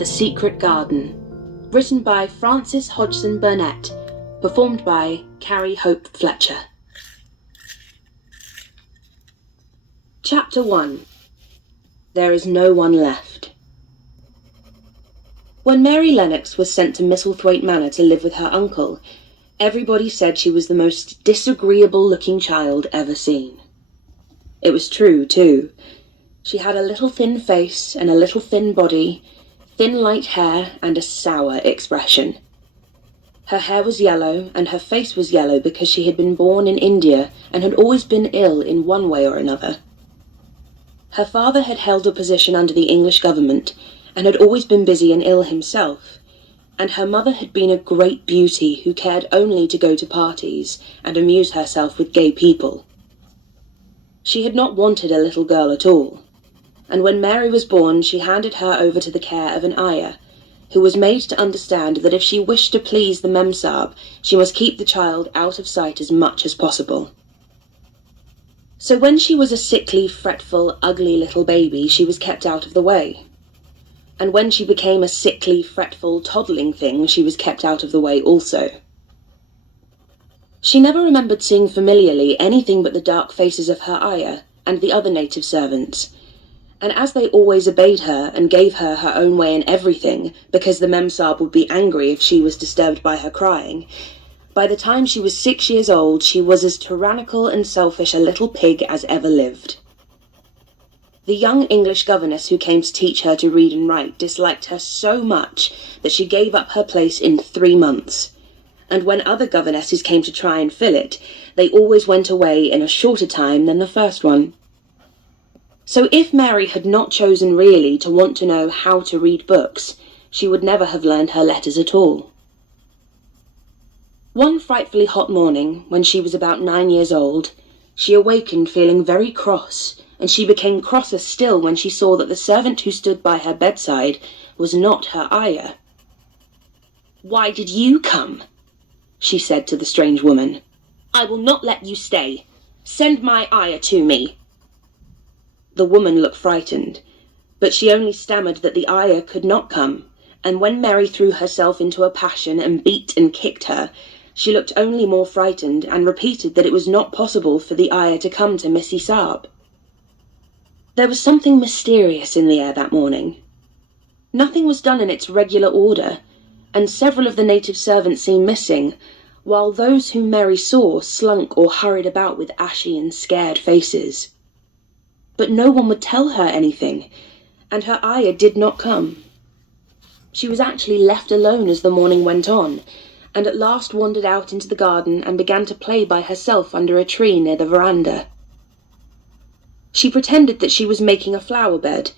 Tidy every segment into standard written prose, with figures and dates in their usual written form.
The Secret Garden, written by Frances Hodgson Burnett, performed by Carrie Hope Fletcher. Chapter 1. There is no one left. When Mary Lennox was sent to Misselthwaite Manor to live with her uncle, everybody said she was the most disagreeable-looking child ever seen. It was true, too. She had a little thin face and a little thin body, thin light hair and a sour expression. Her hair was yellow and her face was yellow because she had been born in India and had always been ill in one way or another. Her father had held a position under the English government and had always been busy and ill himself, and her mother had been a great beauty who cared only to go to parties and amuse herself with gay people. She had not wanted a little girl at all, and when Mary was born she handed her over to the care of an ayah, who was made to understand that if she wished to please the memsahib, she must keep the child out of sight as much as possible. So when she was a sickly, fretful, ugly little baby, she was kept out of the way. And when she became a sickly, fretful, toddling thing, she was kept out of the way also. She never remembered seeing familiarly anything but the dark faces of her ayah and the other native servants, and as they always obeyed her and gave her her own way in everything, because the memsahib would be angry if she was disturbed by her crying, by the time she was 6 years old she was as tyrannical and selfish a little pig as ever lived. The young English governess who came to teach her to read and write disliked her so much that she gave up her place in 3 months, and when other governesses came to try and fill it, they always went away in a shorter time than the first one. So if Mary had not chosen really to want to know how to read books, she would never have learned her letters at all. One frightfully hot morning, when she was about 9 years old, she awakened feeling very cross, and she became crosser still when she saw that the servant who stood by her bedside was not her ayah. "Why did you come?" she said to the strange woman. "I will not let you stay. Send my ayah to me." The woman looked frightened, but she only stammered that the ayah could not come, and when Mary threw herself into a passion and beat and kicked her, she looked only more frightened and repeated that it was not possible for the ayah to come to Missy Saab. There was something mysterious in the air that morning. Nothing was done in its regular order, and several of the native servants seemed missing, while those whom Mary saw slunk or hurried about with ashy and scared faces. But no one would tell her anything, and her ayah did not come. She was actually left alone as the morning went on, and at last wandered out into the garden and began to play by herself under a tree near the veranda. She pretended that she was making a flower bed,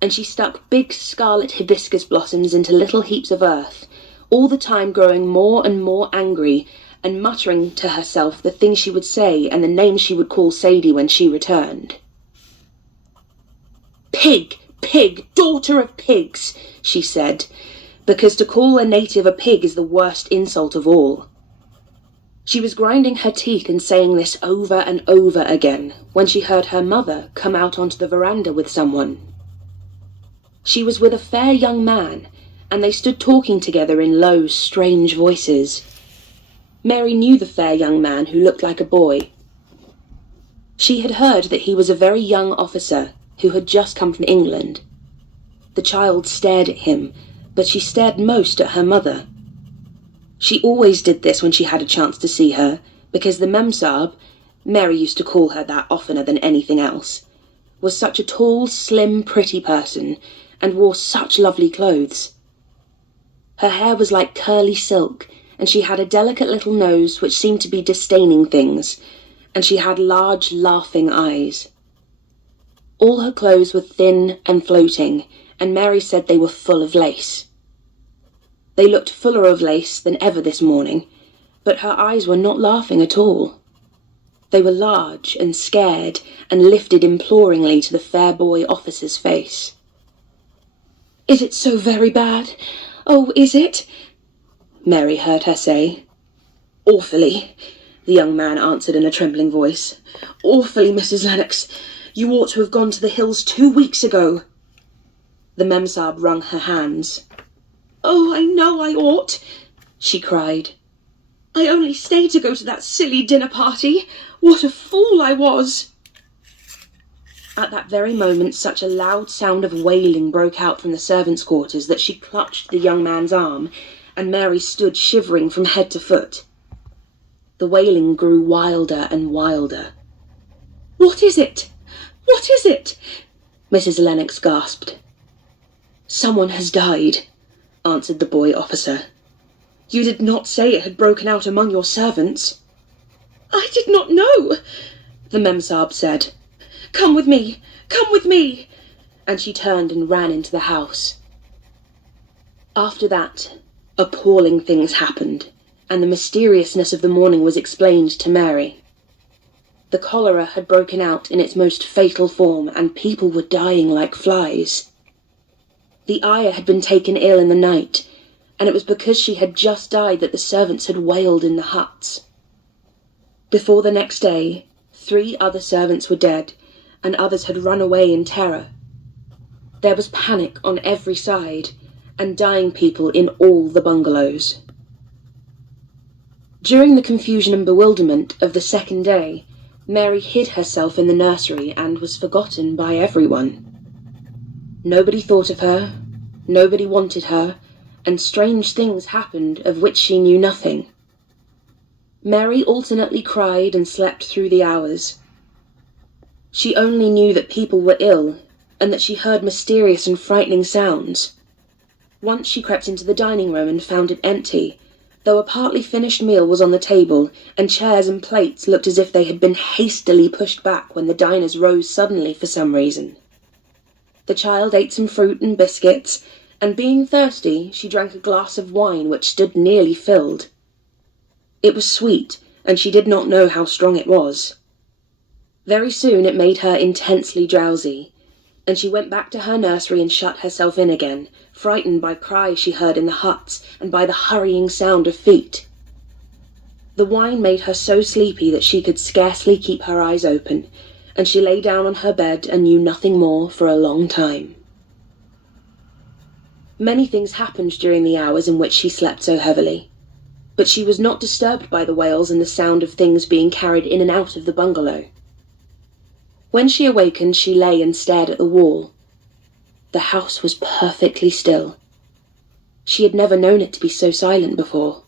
and she stuck big scarlet hibiscus blossoms into little heaps of earth, all the time growing more and more angry, and muttering to herself the things she would say and the names she would call Sadie when she returned. "Pig, pig, daughter of pigs," she said, because to call a native a pig is the worst insult of all. She was grinding her teeth and saying this over and over again when she heard her mother come out onto the veranda with someone. She was with a fair young man, and they stood talking together in low, strange voices. Mary knew the fair young man who looked like a boy. She had heard that he was a very young officer who had just come from England. The child stared at him, but she stared most at her mother. She always did this when she had a chance to see her, because the memsahib, Mary used to call her that oftener than anything else, was such a tall, slim, pretty person, and wore such lovely clothes. Her hair was like curly silk, and she had a delicate little nose which seemed to be disdaining things, and she had large, laughing eyes. All her clothes were thin and floating, and Mary said they were full of lace. They looked fuller of lace than ever this morning, but her eyes were not laughing at all. They were large and scared, and lifted imploringly to the fair boy officer's face. "Is it so very bad? Oh, is it?" Mary heard her say. "Awfully," the young man answered in a trembling voice. "Awfully, Mrs. Lennox. You ought to have gone to the hills 2 weeks ago." The Memsahib wrung her hands. "Oh, I know I ought," she cried. "I only stayed to go to that silly dinner party. What a fool I was!" At that very moment such a loud sound of wailing broke out from the servants' quarters that she clutched the young man's arm, and Mary stood shivering from head to foot. The wailing grew wilder and wilder. "What is it? What is it?" Mrs. Lennox gasped. "Someone has died," answered the boy officer. "You did not say it had broken out among your servants." "I did not know," the Memsahib said. "Come with me, come with me," and she turned and ran into the house. After that, appalling things happened, and the mysteriousness of the morning was explained to Mary. The cholera had broken out in its most fatal form, and people were dying like flies. The ayah had been taken ill in the night, and it was because she had just died that the servants had wailed in the huts. Before the next day, 3 other servants were dead, and others had run away in terror. There was panic on every side, and dying people in all the bungalows. During the confusion and bewilderment of the second day, Mary hid herself in the nursery and was forgotten by everyone. Nobody thought of her, nobody wanted her, and strange things happened of which she knew nothing. Mary alternately cried and slept through the hours. She only knew that people were ill, and that she heard mysterious and frightening sounds. Once she crept into the dining room and found it empty, though a partly finished meal was on the table, and chairs and plates looked as if they had been hastily pushed back when the diners rose suddenly for some reason. The child ate some fruit and biscuits, and being thirsty, she drank a glass of wine which stood nearly filled. It was sweet, and she did not know how strong it was. Very soon it made her intensely drowsy, and she went back to her nursery and shut herself in again, frightened by cries she heard in the huts and by the hurrying sound of feet. The wine made her so sleepy that she could scarcely keep her eyes open, and she lay down on her bed and knew nothing more for a long time. Many things happened during the hours in which she slept so heavily, but she was not disturbed by the wails and the sound of things being carried in and out of the bungalow. When she awakened, she lay and stared at the wall. The house was perfectly still. She had never known it to be so silent before.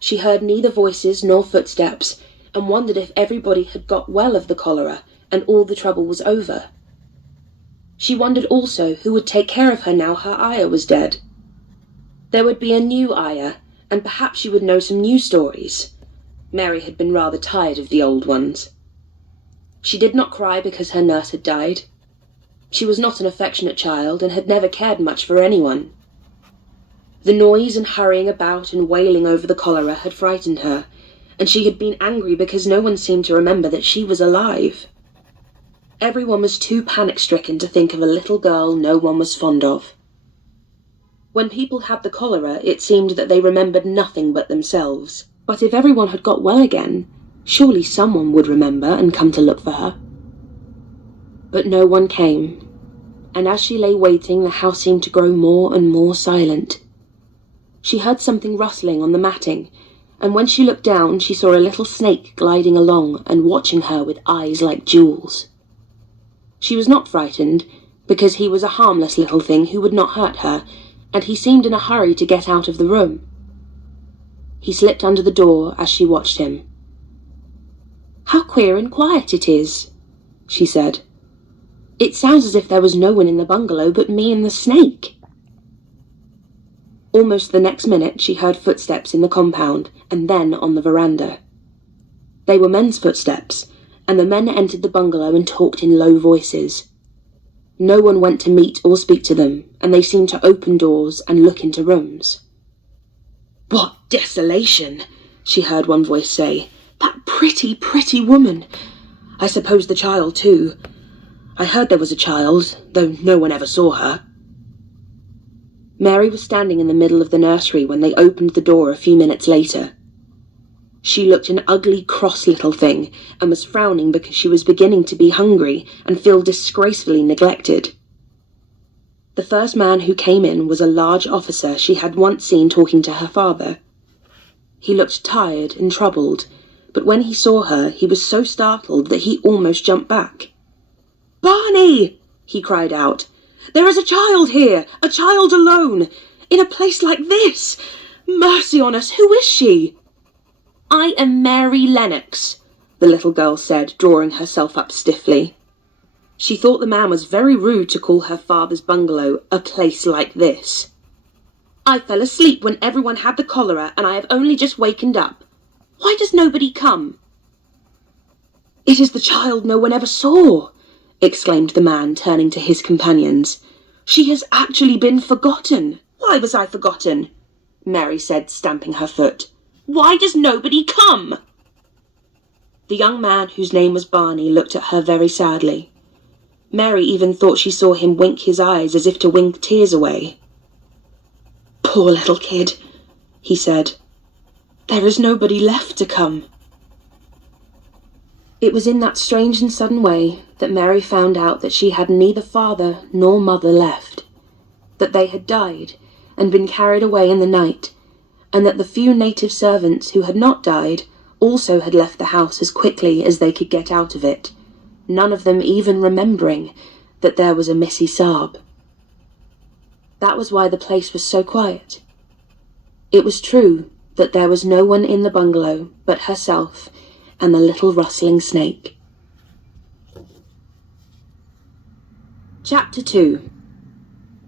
She heard neither voices nor footsteps, and wondered if everybody had got well of the cholera and all the trouble was over. She wondered also who would take care of her now her ayah was dead. There would be a new ayah, and perhaps she would know some new stories. Mary had been rather tired of the old ones. She did not cry because her nurse had died. She was not an affectionate child, and had never cared much for anyone. The noise and hurrying about and wailing over the cholera had frightened her, and she had been angry because no one seemed to remember that she was alive. Everyone was too panic-stricken to think of a little girl no one was fond of. When people had the cholera, it seemed that they remembered nothing but themselves. But if everyone had got well again, surely someone would remember and come to look for her. But no one came, and as she lay waiting, the house seemed to grow more and more silent. She heard something rustling on the matting, and when she looked down, she saw a little snake gliding along and watching her with eyes like jewels. She was not frightened, because he was a harmless little thing who would not hurt her, and he seemed in a hurry to get out of the room. He slipped under the door as she watched him. "How queer and quiet it is," she said. "It sounds as if there was no one in the bungalow but me and the snake." Almost the next minute she heard footsteps in the compound, and then on the veranda. They were men's footsteps, and the men entered the bungalow and talked in low voices. No one went to meet or speak to them, and they seemed to open doors and look into rooms. "What desolation!" she heard one voice say. "That pretty, pretty woman! I suppose the child, too. I heard there was a child, though no one ever saw her." Mary was standing in the middle of the nursery when they opened the door a few minutes later. She looked an ugly, cross little thing, and was frowning because she was beginning to be hungry and feel disgracefully neglected. The first man who came in was a large officer she had once seen talking to her father. He looked tired and troubled, but when he saw her, he was so startled that he almost jumped back. "Barney!" he cried out. "There is a child here, a child alone, in a place like this! Mercy on us, who is she?" "I am Mary Lennox," the little girl said, drawing herself up stiffly. She thought the man was very rude to call her father's bungalow a place like this. "I fell asleep when everyone had the cholera, and I have only just wakened up. Why does nobody come?" "It is the child no one ever saw," exclaimed the man, turning to his companions. "She has actually been forgotten." "Why was I forgotten?" Mary said, stamping her foot. "Why does nobody come?" The young man, whose name was Barney, looked at her very sadly. Mary even thought she saw him wink his eyes as if to wink tears away. "Poor little kid," he said. "There is nobody left to come." It was in that strange and sudden way that Mary found out that she had neither father nor mother left, that they had died and been carried away in the night, and that the few native servants who had not died also had left the house as quickly as they could get out of it, none of them even remembering that there was a Missy Saab. That was why the place was so quiet. It was true that there was no one in the bungalow but herself and the little rustling snake. Chapter 2.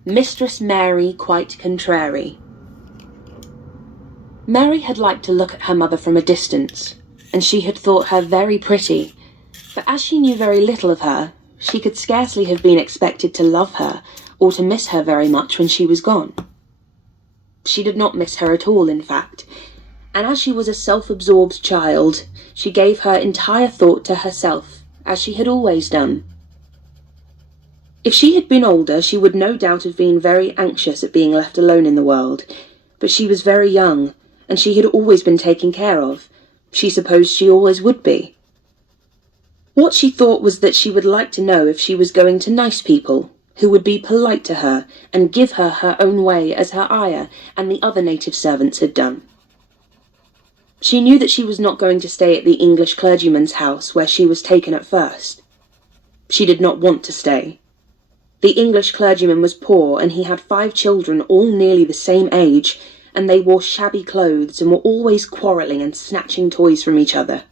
Mistress Mary Quite Contrary. Mary had liked to look at her mother from a distance, and she had thought her very pretty, but as she knew very little of her, she could scarcely have been expected to love her or to miss her very much when she was gone. She did not miss her at all, in fact, and as she was a self-absorbed child, she gave her entire thought to herself, as she had always done. If she had been older, she would no doubt have been very anxious at being left alone in the world, but she was very young, and she had always been taken care of. She supposed she always would be. What she thought was that she would like to know if she was going to nice people, who would be polite to her and give her her own way as her ayah and the other native servants had done. She knew that she was not going to stay at the English clergyman's house where she was taken at first. She did not want to stay. The English clergyman was poor, and he had 5 children, all nearly the same age, and they wore shabby clothes and were always quarrelling and snatching toys from each other.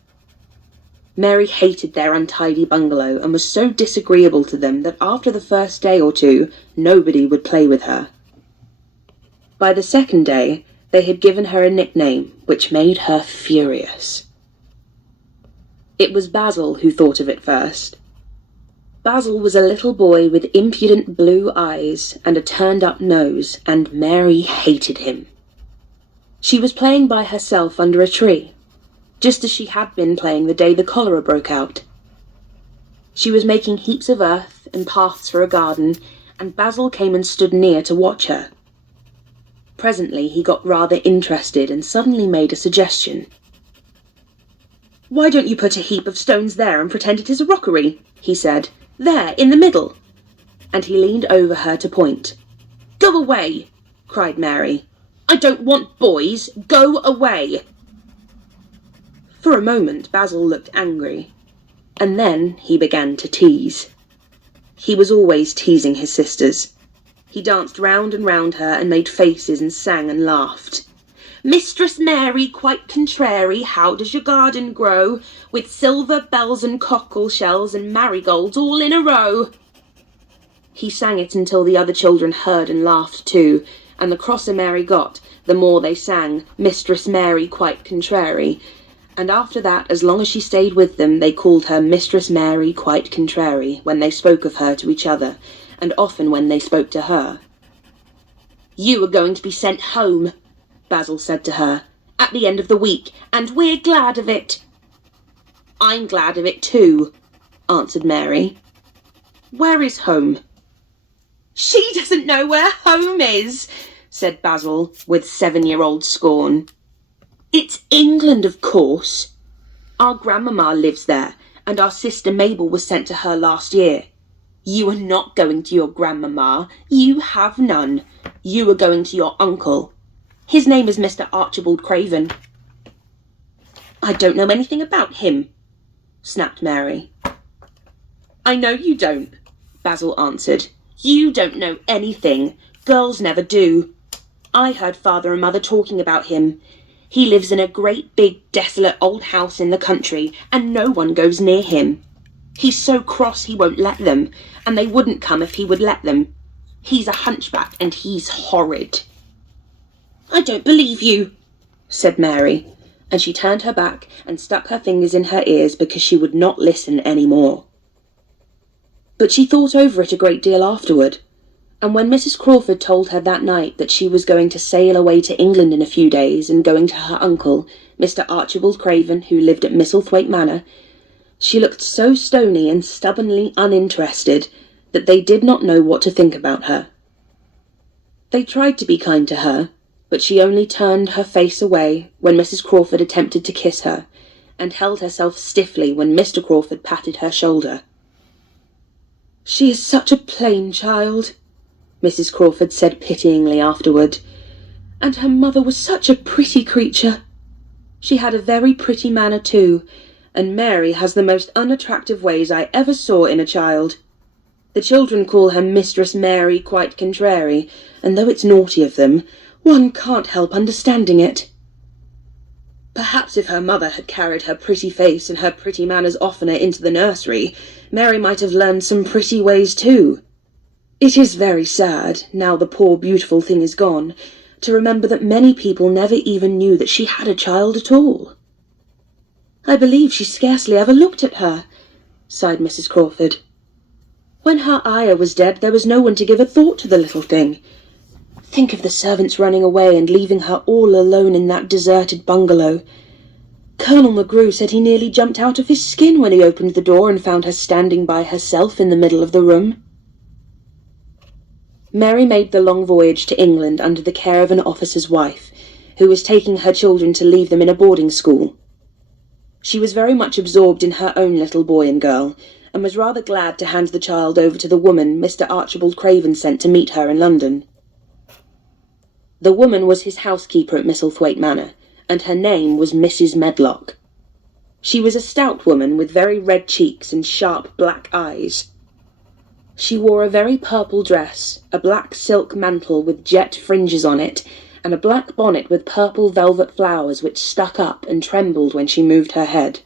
Mary hated their untidy bungalow and was so disagreeable to them that after the first day or two, nobody would play with her. By the second day, they had given her a nickname, which made her furious. It was Basil who thought of it first. Basil was a little boy with impudent blue eyes and a turned-up nose, and Mary hated him. She was playing by herself under a tree, just as she had been playing the day the cholera broke out. She was making heaps of earth and paths for a garden, and Basil came and stood near to watch her. Presently he got rather interested and suddenly made a suggestion. "Why don't you put a heap of stones there and pretend it is a rockery?" he said. "There, in the middle." And he leaned over her to point. "Go away!" cried Mary. "I don't want boys! Go away!" For a moment Basil looked angry, and then he began to tease. He was always teasing his sisters. He danced round and round her and made faces and sang and laughed. "Mistress Mary Quite Contrary, how does your garden grow, with silver bells and cockle shells and marigolds all in a row?" He sang it until the other children heard and laughed too, and the crosser Mary got, the more they sang Mistress Mary Quite Contrary, and after that, as long as she stayed with them, they called her Mistress Mary Quite Contrary when they spoke of her to each other, and often when they spoke to her. "You are going to be sent home," Basil said to her, "at the end of the week, and we're glad of it." "I'm glad of it too," answered Mary. "Where is home?" "She doesn't know where home is," said Basil, with 7-year-old scorn. "It's England, of course. Our grandmamma lives there, and our sister Mabel was sent to her last year. You are not going to your grandmamma. You have none. You are going to your uncle. His name is Mr. Archibald Craven." "I don't know anything about him," snapped Mary. "I know you don't," Basil answered. "You don't know anything. Girls never do. I heard Father and Mother talking about him. He lives in a great big desolate old house in the country, and no one goes near him. He's so cross he won't let them, and they wouldn't come if he would let them. He's a hunchback, and he's horrid." "I don't believe you," said Mary, and she turned her back and stuck her fingers in her ears because she would not listen any more. But she thought over it a great deal afterward, and when Mrs. Crawford told her that night that she was going to sail away to England in a few days and going to her uncle, Mr. Archibald Craven, who lived at Misselthwaite Manor, she looked so stony and stubbornly uninterested that they did not know what to think about her. They tried to be kind to her, but she only turned her face away when Mrs. Crawford attempted to kiss her, and held herself stiffly when Mr. Crawford patted her shoulder. "She is such a plain child," Mrs. Crawford said pityingly afterward, "and her mother was such a pretty creature. She had a very pretty manner too, and Mary has the most unattractive ways I ever saw in a child. The children call her Mistress Mary quite contrary, and though it's naughty of them, one can't help understanding it. Perhaps if her mother had carried her pretty face and her pretty manners oftener into the nursery, Mary might have learned some pretty ways too. It is very sad, now the poor beautiful thing is gone, to remember that many people never even knew that she had a child at all." "I believe she scarcely ever looked at her," sighed Mrs. Crawford. "When her ayah was dead, there was no one to give a thought to the little thing. Think of the servants running away and leaving her all alone in that deserted bungalow. Colonel McGrew said he nearly jumped out of his skin when he opened the door and found her standing by herself in the middle of the room." Mary made the long voyage to England under the care of an officer's wife, who was taking her children to leave them in a boarding school. She was very much absorbed in her own little boy and girl, and was rather glad to hand the child over to the woman Mr. Archibald Craven sent to meet her in London. The woman was his housekeeper at Misselthwaite Manor, and her name was Mrs. Medlock. She was a stout woman with very red cheeks and sharp black eyes. She wore a very purple dress, a black silk mantle with jet fringes on it, and a black bonnet with purple velvet flowers which stuck up and trembled when she moved her head.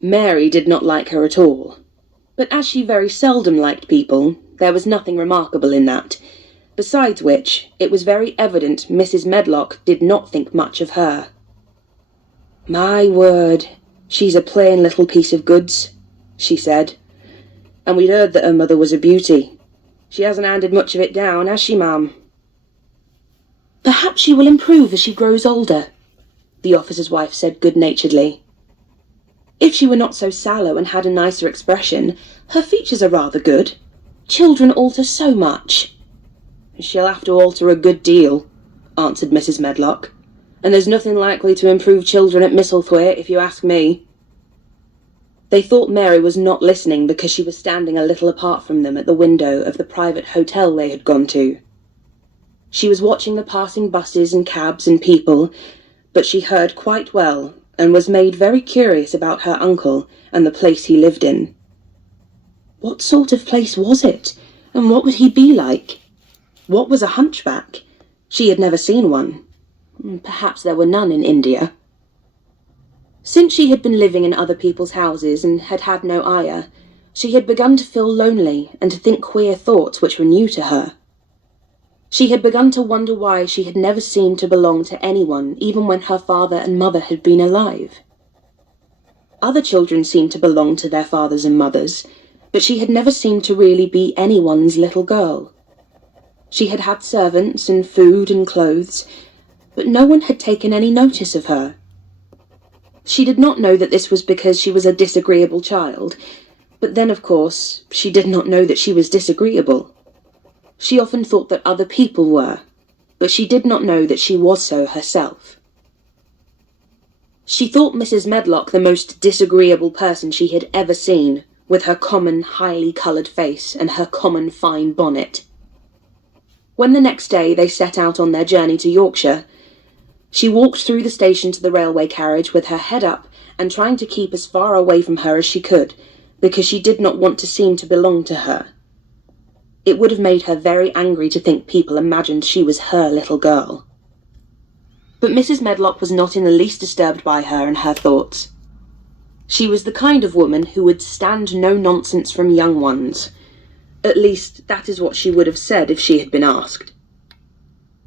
Mary did not like her at all, but as she very seldom liked people, there was nothing remarkable in that, besides which it was very evident Mrs. Medlock did not think much of her. "My word, she's a plain little piece of goods," she said, "and we'd heard that her mother was a beauty. She hasn't handed much of it down, has she, ma'am?" "Perhaps she will improve as she grows older," the officer's wife said good-naturedly. "If she were not so sallow and had a nicer expression, her features are rather good. Children alter so much." "She'll have to alter a good deal," answered Mrs. Medlock, "and there's nothing likely to improve children at Misselthwaite, if you ask me." They thought Mary was not listening because she was standing a little apart from them at the window of the private hotel they had gone to. She was watching the passing buses and cabs and people, but she heard quite well and was made very curious about her uncle and the place he lived in. What sort of place was it, and what would he be like? What was a hunchback? She had never seen one. Perhaps there were none in India. Since she had been living in other people's houses and had had no ayah, she had begun to feel lonely and to think queer thoughts which were new to her. She had begun to wonder why she had never seemed to belong to anyone, even when her father and mother had been alive. Other children seemed to belong to their fathers and mothers, but she had never seemed to really be anyone's little girl. She had had servants and food and clothes, but no one had taken any notice of her. She did not know that this was because she was a disagreeable child, but then, of course, she did not know that she was disagreeable. She often thought that other people were, but she did not know that she was so herself. She thought Mrs. Medlock the most disagreeable person she had ever seen, with her common, highly coloured face and her common fine bonnet. When the next day they set out on their journey to Yorkshire, she walked through the station to the railway carriage with her head up and trying to keep as far away from her as she could, because she did not want to seem to belong to her. It would have made her very angry to think people imagined she was her little girl. But Mrs. Medlock was not in the least disturbed by her and her thoughts. She was the kind of woman who would stand no nonsense from young ones. At least, that is what she would have said if she had been asked.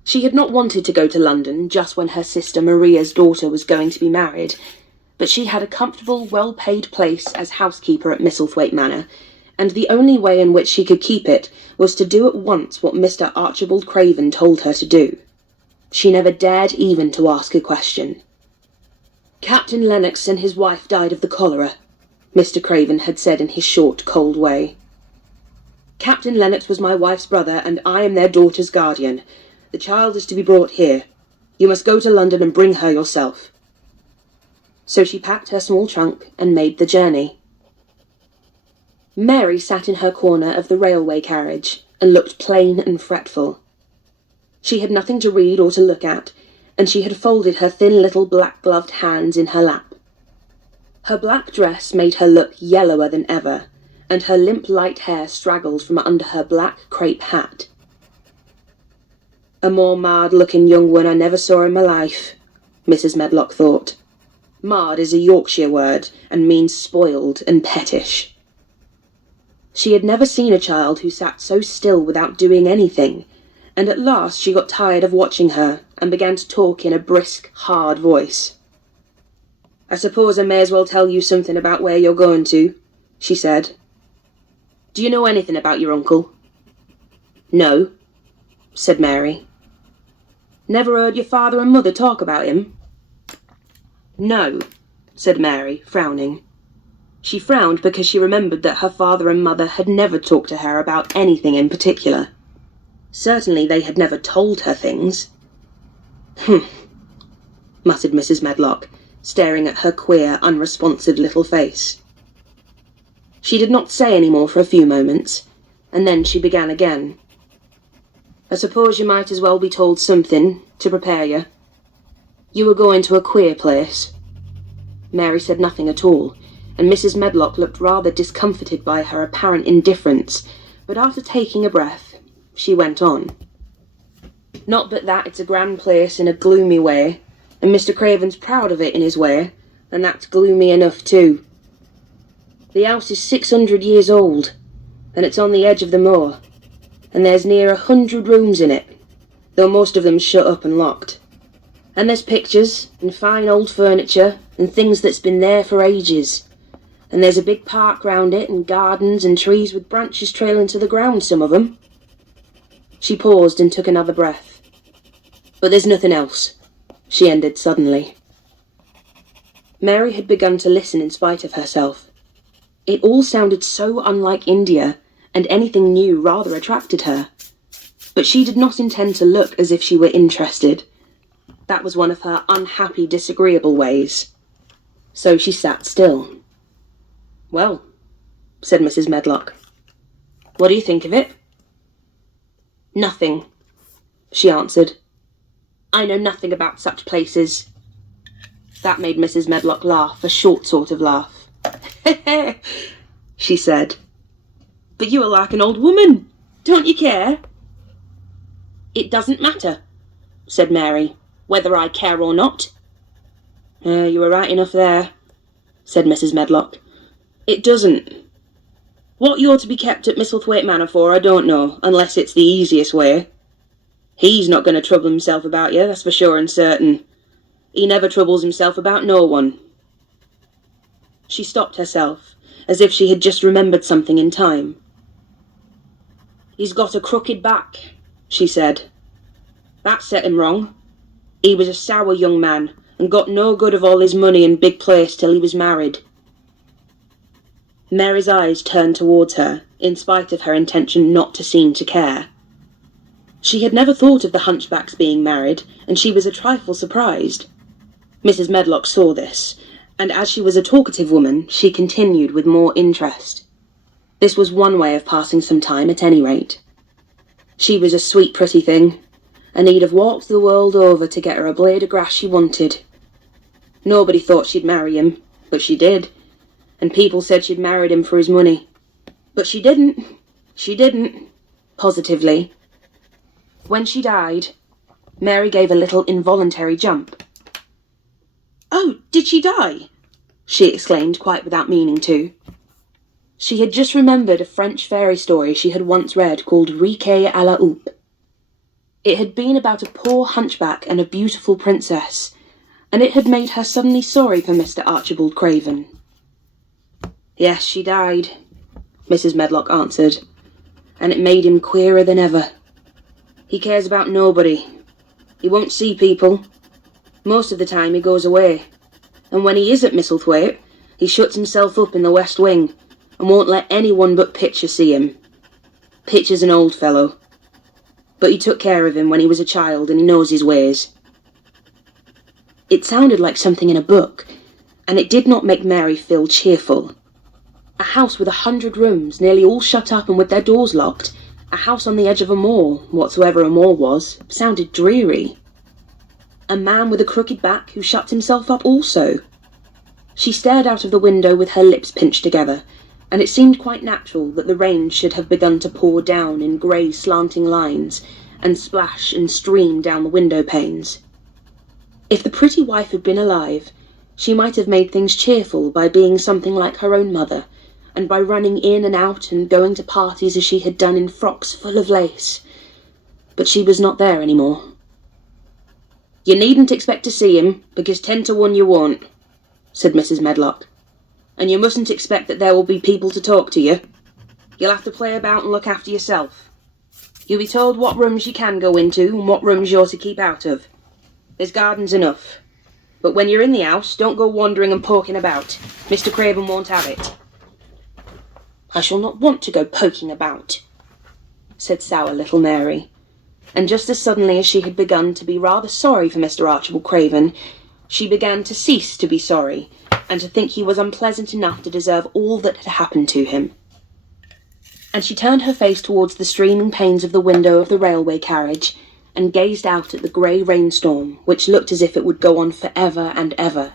She had not wanted to go to London just when her sister Maria's daughter was going to be married, but she had a comfortable, well-paid place as housekeeper at Misselthwaite Manor, and the only way in which she could keep it was to do at once what Mr. Archibald Craven told her to do. She never dared even to ask a question. "Captain Lennox and his wife died of the cholera," Mr. Craven had said in his short, cold way. "Captain Lennox was my wife's brother, and I am their daughter's guardian. The child is to be brought here. You must go to London and bring her yourself." So she packed her small trunk and made the journey. Mary sat in her corner of the railway carriage and looked plain and fretful. She had nothing to read or to look at, and she had folded her thin little black-gloved hands in her lap. Her black dress made her look yellower than ever, and her limp light hair straggled from under her black crape hat. "A more marred-looking young one I never saw in my life," Mrs. Medlock thought. Marred is a Yorkshire word, and means spoiled and pettish. She had never seen a child who sat so still without doing anything, and at last she got tired of watching her and began to talk in a brisk, hard voice. "I suppose I may as well tell you something about where you're going to," she said. "Do you know anything about your uncle?" "No," said Mary. "Never heard your father and mother talk about him?" "No," said Mary, frowning. She frowned because she remembered that her father and mother had never talked to her about anything in particular. Certainly they had never told her things. "Humph," muttered Mrs. Medlock, staring at her queer, unresponsive little face. She did not say any more for a few moments, and then she began again. "I suppose you might as well be told something, to prepare you. You were going to a queer place." Mary said nothing at all, and Mrs. Medlock looked rather discomfited by her apparent indifference, but after taking a breath, she went on. "Not but that it's a grand place in a gloomy way, and Mr. Craven's proud of it in his way, and that's gloomy enough too. The house is 600 years old, and it's on the edge of the moor, and there's near 100 rooms in it, though most of them shut up and locked. And there's pictures, and fine old furniture, and things that's been there for ages. And there's a big park round it, and gardens and trees with branches trailing to the ground, some of them." She paused and took another breath. "But there's nothing else," she ended suddenly. Mary had begun to listen in spite of herself. It all sounded so unlike India, and anything new rather attracted her. But she did not intend to look as if she were interested. That was one of her unhappy, disagreeable ways. So she sat still. "Well," said Mrs. Medlock, "what do you think of it?" "Nothing," she answered. "I know nothing about such places." That made Mrs. Medlock laugh, a short sort of laugh. She said. "But you are like an old woman. Don't you care?" "It doesn't matter," said Mary, "whether I care or not." You were right enough there," said Mrs. Medlock. "It doesn't. What you're to be kept at Misselthwaite Manor for, I don't know, unless it's the easiest way. He's not going to trouble himself about you, that's for sure and certain. He never troubles himself about no one." She stopped herself, as if she had just remembered something in time. "He's got a crooked back," she said. "That set him wrong. He was a sour young man, and got no good of all his money and big place till he was married." Mary's eyes turned towards her, in spite of her intention not to seem to care. She had never thought of the hunchbacks being married, and she was a trifle surprised. Mrs. Medlock saw this, and as she was a talkative woman, she continued with more interest. This was one way of passing some time at any rate. She was a sweet pretty thing, and he'd have walked the world over to get her a blade of grass she wanted. Nobody thought she'd marry him, but she did, and people said she'd married him for his money. But she didn't. She didn't. Positively. When she died, Mary gave a little involuntary jump. "Oh, did she die?" she exclaimed, quite without meaning to. She had just remembered a French fairy story she had once read called Riquet à la Houppe. It had been about a poor hunchback and a beautiful princess, and it had made her suddenly sorry for Mr. Archibald Craven. "Yes, she died," Mrs. Medlock answered, "and it made him queerer than ever. He cares about nobody. He won't see people. Most of the time he goes away, and when he is at Misselthwaite, he shuts himself up in the west wing, and won't let anyone but Pitcher see him. Pitcher's an old fellow, but he took care of him when he was a child, and he knows his ways." It sounded like something in a book, and it did not make Mary feel cheerful. A house with 100 rooms, nearly all shut up and with their doors locked, a house on the edge of a moor, whatsoever a moor was, sounded dreary. A man with a crooked back who shut himself up also. She stared out of the window with her lips pinched together, and it seemed quite natural that the rain should have begun to pour down in grey slanting lines, and splash and stream down the window panes. If the pretty wife had been alive, she might have made things cheerful by being something like her own mother, and by running in and out and going to parties as she had done in frocks full of lace. But she was not there any more. "You needn't expect to see him, because 10 to 1 you won't," said Mrs. Medlock. "And you mustn't expect that there will be people to talk to you. You'll have to play about and look after yourself. You'll be told what rooms you can go into and what rooms you're to keep out of. There's gardens enough. But when you're in the house, don't go wandering and poking about. Mr. Craven won't have it." "I shall not want to go poking about," said sour little Mary, and just as suddenly as she had begun to be rather sorry for Mr. Archibald Craven, she began to cease to be sorry, and to think he was unpleasant enough to deserve all that had happened to him. And she turned her face towards the streaming panes of the window of the railway carriage, and gazed out at the grey rainstorm, which looked as if it would go on for ever and ever.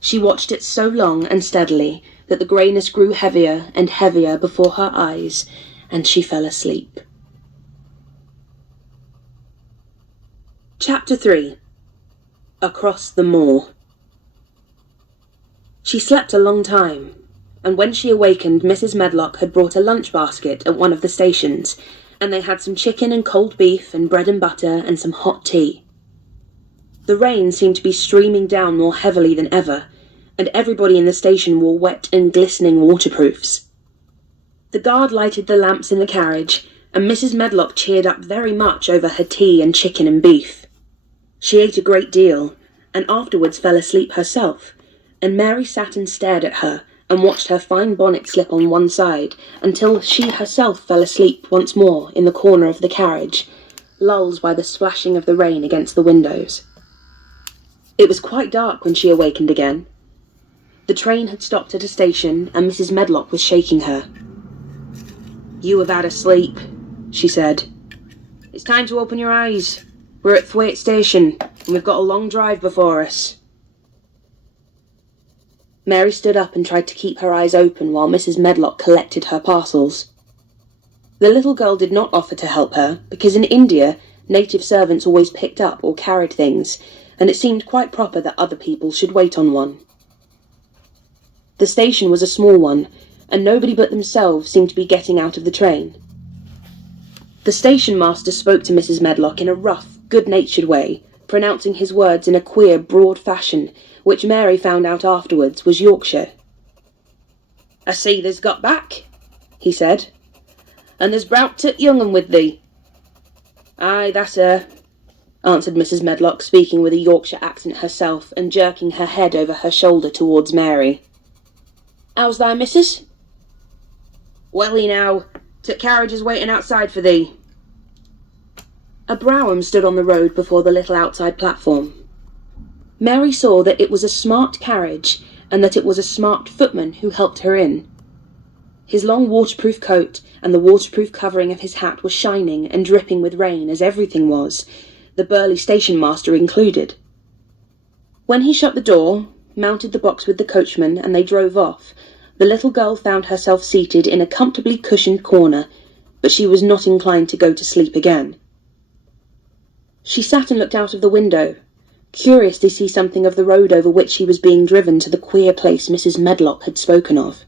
She watched it so long and steadily that the greyness grew heavier and heavier before her eyes, and she fell asleep. Chapter 3. Across the Moor. She slept a long time, and when she awakened, Mrs. Medlock had brought a lunch basket at one of the stations, and they had some chicken and cold beef and bread and butter and some hot tea. The rain seemed to be streaming down more heavily than ever, and everybody in the station wore wet and glistening waterproofs. The guard lighted the lamps in the carriage, and Mrs. Medlock cheered up very much over her tea and chicken and beef. She ate a great deal, and afterwards fell asleep herself, and Mary sat and stared at her, and watched her fine bonnet slip on one side, until she herself fell asleep once more in the corner of the carriage, lulled by the splashing of the rain against the windows. It was quite dark when she awakened again. The train had stopped at a station, and Mrs. Medlock was shaking her. "You have had a sleep," she said. "It's time to open your eyes. We're at Thwaite Station, and we've got a long drive before us." Mary stood up and tried to keep her eyes open while Mrs. Medlock collected her parcels. The little girl did not offer to help her, because in India, native servants always picked up or carried things, and it seemed quite proper that other people should wait on one. The station was a small one, and nobody but themselves seemed to be getting out of the train. The station master spoke to Mrs. Medlock in a rough, good-natured way, pronouncing his words in a queer, broad fashion, which Mary found out afterwards was Yorkshire. "I see there's got back," he said, "and there's browt at young un with thee." "Aye, that's her," answered Mrs. Medlock, speaking with a Yorkshire accent herself, and jerking her head over her shoulder towards Mary. "How's thy missus?" "Welly now, t' carriage is waiting outside for thee." A brougham stood on the road before the little outside platform. Mary saw that it was a smart carriage, and that it was a smart footman who helped her in. His long waterproof coat and the waterproof covering of his hat were shining and dripping with rain, as everything was, the burly station master included. When he shut the door, mounted the box with the coachman, and they drove off, the little girl found herself seated in a comfortably cushioned corner, but she was not inclined to go to sleep again. She sat and looked out of the window, curious to see something of the road over which she was being driven to the queer place Mrs. Medlock had spoken of.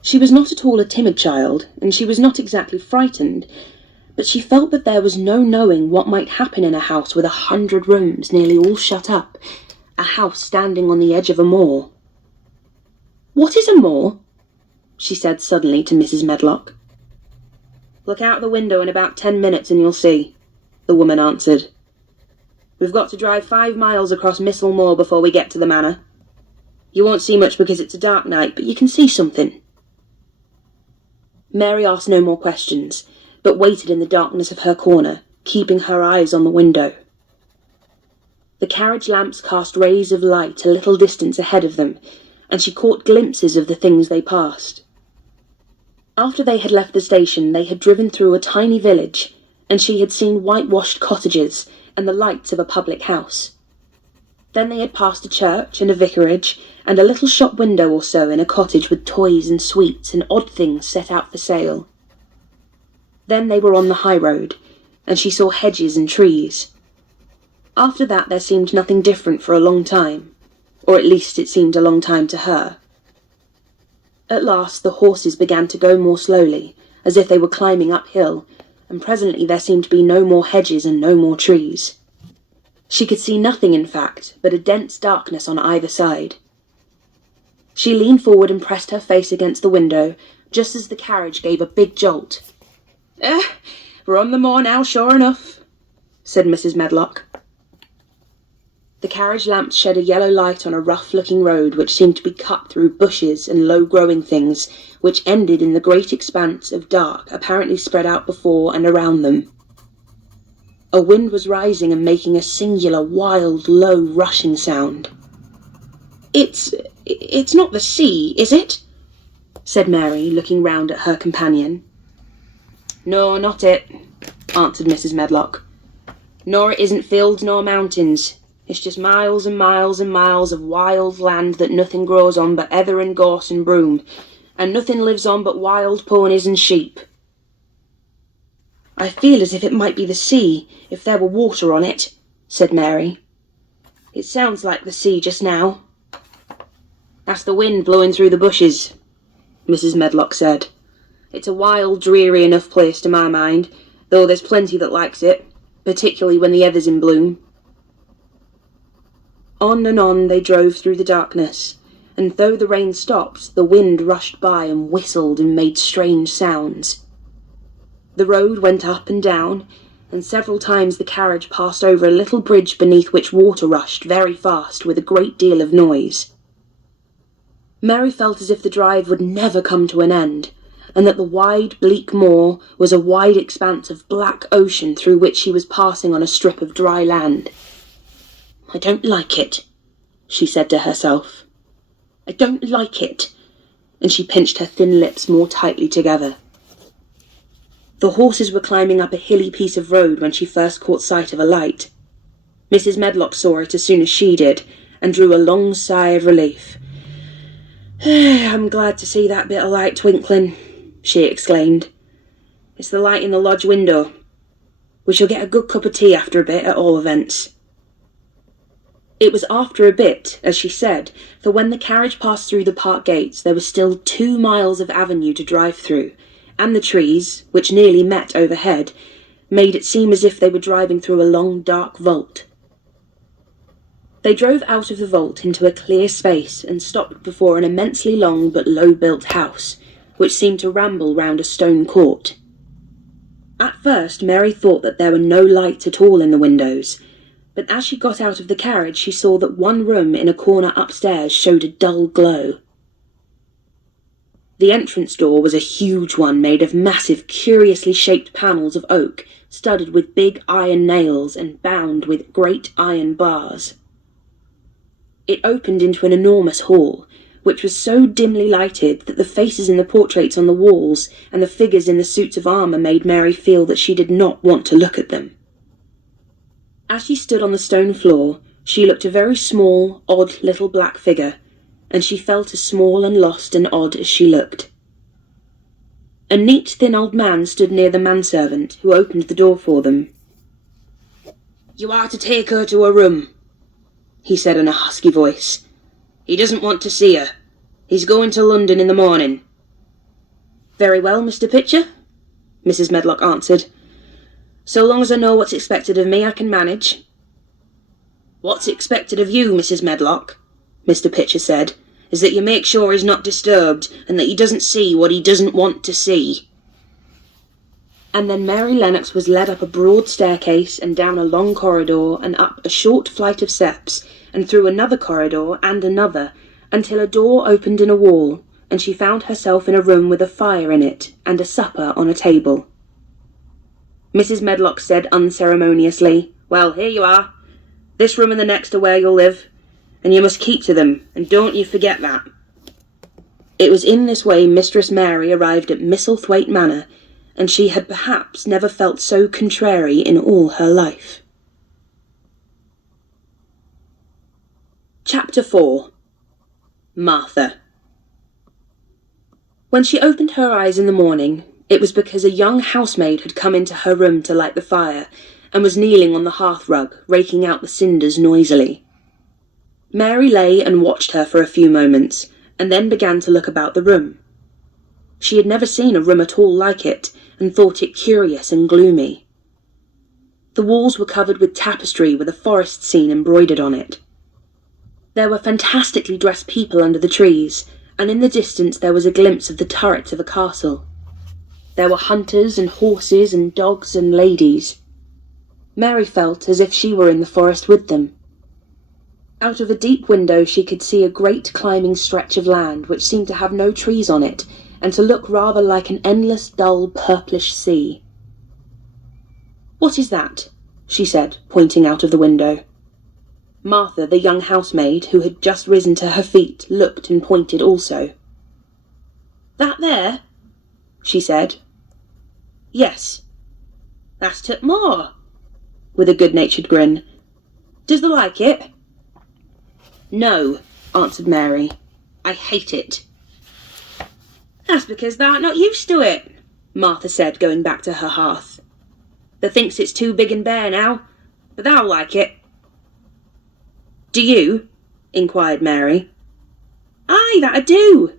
She was not at all a timid child, and she was not exactly frightened, but she felt that there was no knowing what might happen in a house with 100 rooms nearly all shut up, a house standing on the edge of a moor. "What is a moor?" she said suddenly to Mrs. Medlock. "Look out the window in about 10 minutes and you'll see," the woman answered. "We've got to drive 5 miles across Missel Moor before we get to the manor. You won't see much because it's a dark night, but you can see something." Mary asked no more questions, but waited in the darkness of her corner, keeping her eyes on the window. The carriage lamps cast rays of light a little distance ahead of them, and she caught glimpses of the things they passed. After they had left the station, they had driven through a tiny village, and she had seen whitewashed cottages and the lights of a public house. Then they had passed a church and a vicarage, and a little shop window or so in a cottage with toys and sweets and odd things set out for sale. Then they were on the high road, and she saw hedges and trees. After that there seemed nothing different for a long time, or at least it seemed a long time to her. At last the horses began to go more slowly, as if they were climbing uphill, and presently there seemed to be no more hedges and no more trees. She could see nothing, in fact, but a dense darkness on either side. She leaned forward and pressed her face against the window, just as the carriage gave a big jolt. We're on the moor now, sure enough," said Mrs. Medlock. The carriage lamps shed a yellow light on a rough-looking road which seemed to be cut through bushes and low-growing things, which ended in the great expanse of dark apparently spread out before and around them. A wind was rising and making a singular, wild, low, rushing sound. It's not the sea, is it?" said Mary, looking round at her companion. "No, not it," answered Mrs. Medlock. "Nor it isn't fields nor mountains. It's just miles and miles and miles of wild land that nothing grows on but heather and gorse and broom, and nothing lives on but wild ponies and sheep." "I feel as if it might be the sea, if there were water on it," said Mary. "It sounds like the sea just now." "That's the wind blowing through the bushes," Mrs. Medlock said. "It's a wild, dreary enough place to my mind, though there's plenty that likes it, particularly when the heather's in bloom." On and on they drove through the darkness, and though the rain stopped, the wind rushed by and whistled and made strange sounds. The road went up and down, and several times the carriage passed over a little bridge beneath which water rushed very fast with a great deal of noise. Mary felt as if the drive would never come to an end, and that the wide, bleak moor was a wide expanse of black ocean through which she was passing on a strip of dry land. "I don't like it," she said to herself. "I don't like it," and she pinched her thin lips more tightly together. The horses were climbing up a hilly piece of road when she first caught sight of a light. Mrs. Medlock saw it as soon as she did, and drew a long sigh of relief. "I'm glad to see that bit of light twinkling," she exclaimed. "It's the light in the lodge window. We shall get a good cup of tea after a bit, at all events." It was after a bit, as she said, for when the carriage passed through the park gates there was still 2 miles of avenue to drive through, and the trees, which nearly met overhead, made it seem as if they were driving through a long dark vault. They drove out of the vault into a clear space and stopped before an immensely long but low-built house, which seemed to ramble round a stone court. At first Mary thought that there were no lights at all in the windows, but as she got out of the carriage she saw that one room in a corner upstairs showed a dull glow. The entrance door was a huge one made of massive, curiously shaped panels of oak, studded with big iron nails and bound with great iron bars. It opened into an enormous hall, which was so dimly lighted that the faces in the portraits on the walls and the figures in the suits of armour made Mary feel that she did not want to look at them. As she stood on the stone floor, she looked a very small, odd little black figure, and she felt as small and lost and odd as she looked. A neat, thin old man stood near the manservant, who opened the door for them. "You are to take her to her room," he said in a husky voice. "He doesn't want to see her. He's going to London in the morning." "Very well, Mr. Pitcher," Mrs. Medlock answered. "So long as I know what's expected of me, I can manage." "What's expected of you, Mrs. Medlock," Mr. Pitcher said, "is that you make sure he's not disturbed, and that he doesn't see what he doesn't want to see." And then Mary Lennox was led up a broad staircase and down a long corridor and up a short flight of steps and through another corridor and another until a door opened in a wall and she found herself in a room with a fire in it and a supper on a table. Mrs. Medlock said unceremoniously, "Well, here you are. This room and the next are where you'll live, and you must keep to them, and don't you forget that." It was in this way Mistress Mary arrived at Misselthwaite Manor, and she had perhaps never felt so contrary in all her life. Chapter 4. Martha. When she opened her eyes in the morning, it was because a young housemaid had come into her room to light the fire, and was kneeling on the hearth-rug, raking out the cinders noisily. Mary lay and watched her for a few moments, and then began to look about the room. She had never seen a room at all like it, and thought it curious and gloomy. The walls were covered with tapestry with a forest scene embroidered on it. There were fantastically dressed people under the trees, and in the distance there was a glimpse of the turrets of a castle. There were hunters and horses and dogs and ladies. Mary felt as if she were in the forest with them. Out of a deep window she could see a great climbing stretch of land which seemed to have no trees on it, and to look rather like an endless dull purplish sea. "What is that?" she said, pointing out of the window. Martha, the young housemaid, who had just risen to her feet, looked and pointed also. "That there?" she said. "Yes." "That's Tut Moor," with a good-natured grin. "Does thee like it?" "No," answered Mary. "I hate it." "That's because thou'rt not used to it," Martha said, going back to her hearth. "Thou thinks it's too big and bare now, but thou'll like it." "Do you?" inquired Mary. "Aye, that I do,"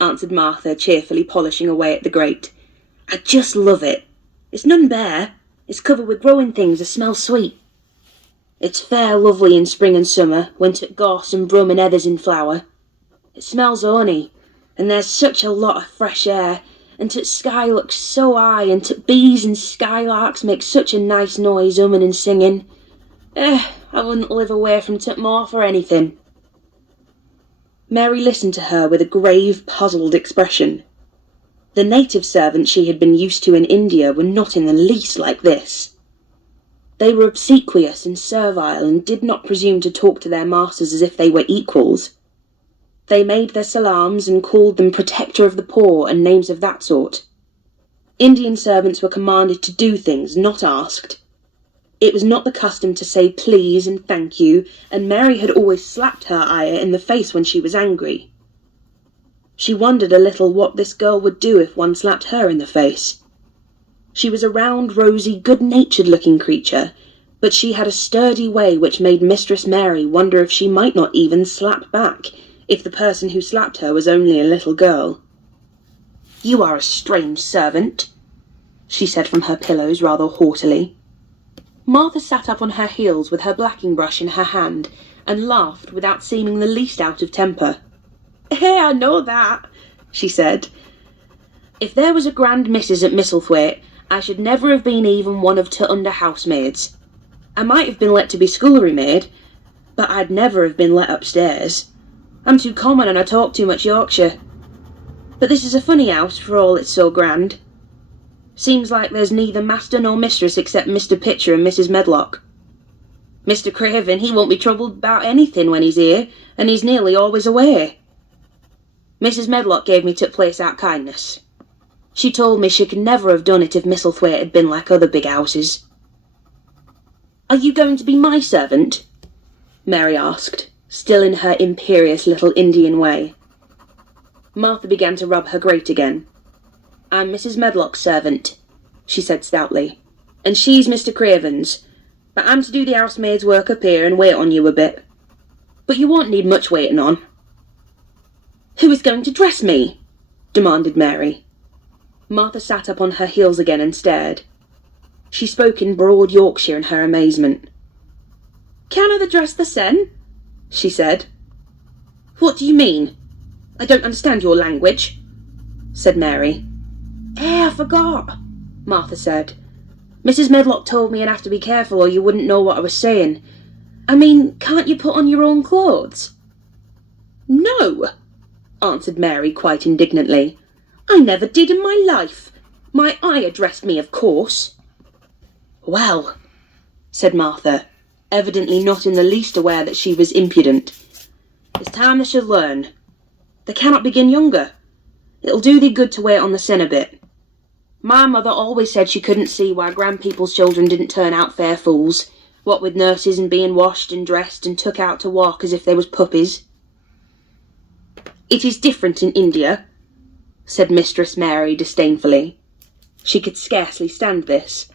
answered Martha, cheerfully polishing away at the grate. "I just love it. It's none bare. It's covered with growing things that smell sweet. It's fair lovely in spring and summer, when t' gorse and brum and heather's in flower. It smells o' honey, and there's such a lot of fresh air, and t' sky looks so high, and t' bees and skylarks make such a nice noise humming and singing. I wouldn't live away from Tut Moor for anything." Mary listened to her with a grave, puzzled expression. The native servants she had been used to in India were not in the least like this. They were obsequious and servile, and did not presume to talk to their masters as if they were equals. They made their salams and called them protector of the poor and names of that sort. Indian servants were commanded to do things, not asked. It was not the custom to say please and thank you, and Mary had always slapped her ayah in the face when she was angry. She wondered a little what this girl would do if one slapped her in the face. She was a round, rosy, good-natured-looking creature, but she had a sturdy way which made Mistress Mary wonder if she might not even slap back, if the person who slapped her was only a little girl. "You are a strange servant," she said from her pillows rather haughtily. Martha sat up on her heels with her blacking-brush in her hand, and laughed without seeming the least out of temper. "I know that," she said. "If there was a grand missus at Misselthwaite, I should never have been even one of t'under housemaids. I might have been let to be scullery maid, but I'd never have been let upstairs. I'm too common and I talk too much Yorkshire. But this is a funny house for all it's so grand. Seems like there's neither master nor mistress except Mr. Pitcher and Mrs. Medlock. Mr. Craven, he won't be troubled about anything when he's here, and he's nearly always away. Mrs. Medlock gave me to place out kindness. She told me she could never have done it if Misselthwaite had been like other big houses. Are you going to be my servant? Mary asked, still in her imperious little Indian way. Martha began to rub her grate again. I'm Mrs. Medlock's servant, she said stoutly, and she's Mr. Craven's, but I'm to do the housemaid's work up here and wait on you a bit. But you won't need much waiting on. Who is going to dress me? Demanded Mary. Martha sat up on her heels again and stared. She spoke in broad Yorkshire in her amazement. Can I dress the sen? She said. What do you mean? I don't understand your language, said Mary. I forgot, Martha said. Mrs. Medlock told me I'd have to be careful or you wouldn't know what I was saying. I mean, can't you put on your own clothes? No, answered Mary quite indignantly. I never did in my life. My ayah dressed me, of course. Well, said Martha, evidently not in the least aware that she was impudent. It's time they should learn. They cannot begin younger. It'll do thee good to wait on the sin a bit. My mother always said she couldn't see why grandpeople's children didn't turn out fair fools, what with nurses and being washed and dressed and took out to walk as if they was puppies. It is different in India, said Mistress Mary disdainfully. She could scarcely stand this.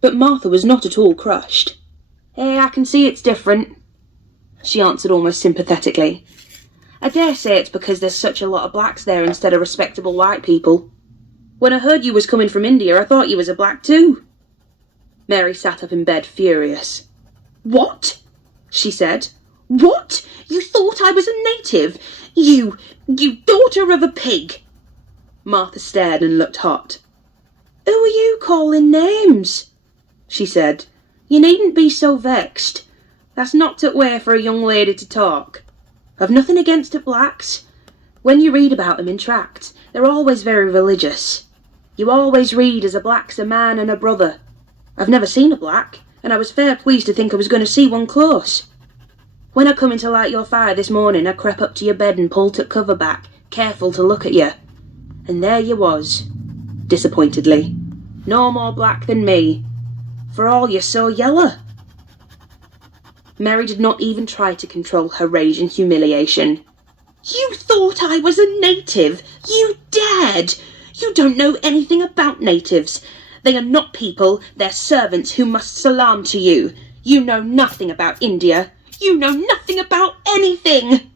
But Martha was not at all crushed. I can see it's different, she answered almost sympathetically. I dare say it's because there's such a lot of blacks there instead of respectable white people. When I heard you was coming from India, I thought you was a black too. Mary sat up in bed, furious. What? She said. What? You thought I was a native? You daughter of a pig! Martha stared and looked hot. Who are you calling names? She said. You needn't be so vexed. That's not the way for a young lady to talk. I've nothing against the blacks. When you read about them in tracts, they're always very religious. You always read as a black's a man and a brother. I've never seen a black, and I was fair pleased to think I was going to see one close. When I come in to light your fire this morning, I crept up to your bed and pulled the cover back, careful to look at you. And there you was, disappointedly. No more black than me, for all you're so yeller. Mary did not even try to control her rage and humiliation. You thought I was a native! You dared! You don't know anything about natives. They are not people, they're servants who must salaam to you. You know nothing about India. You know nothing about anything!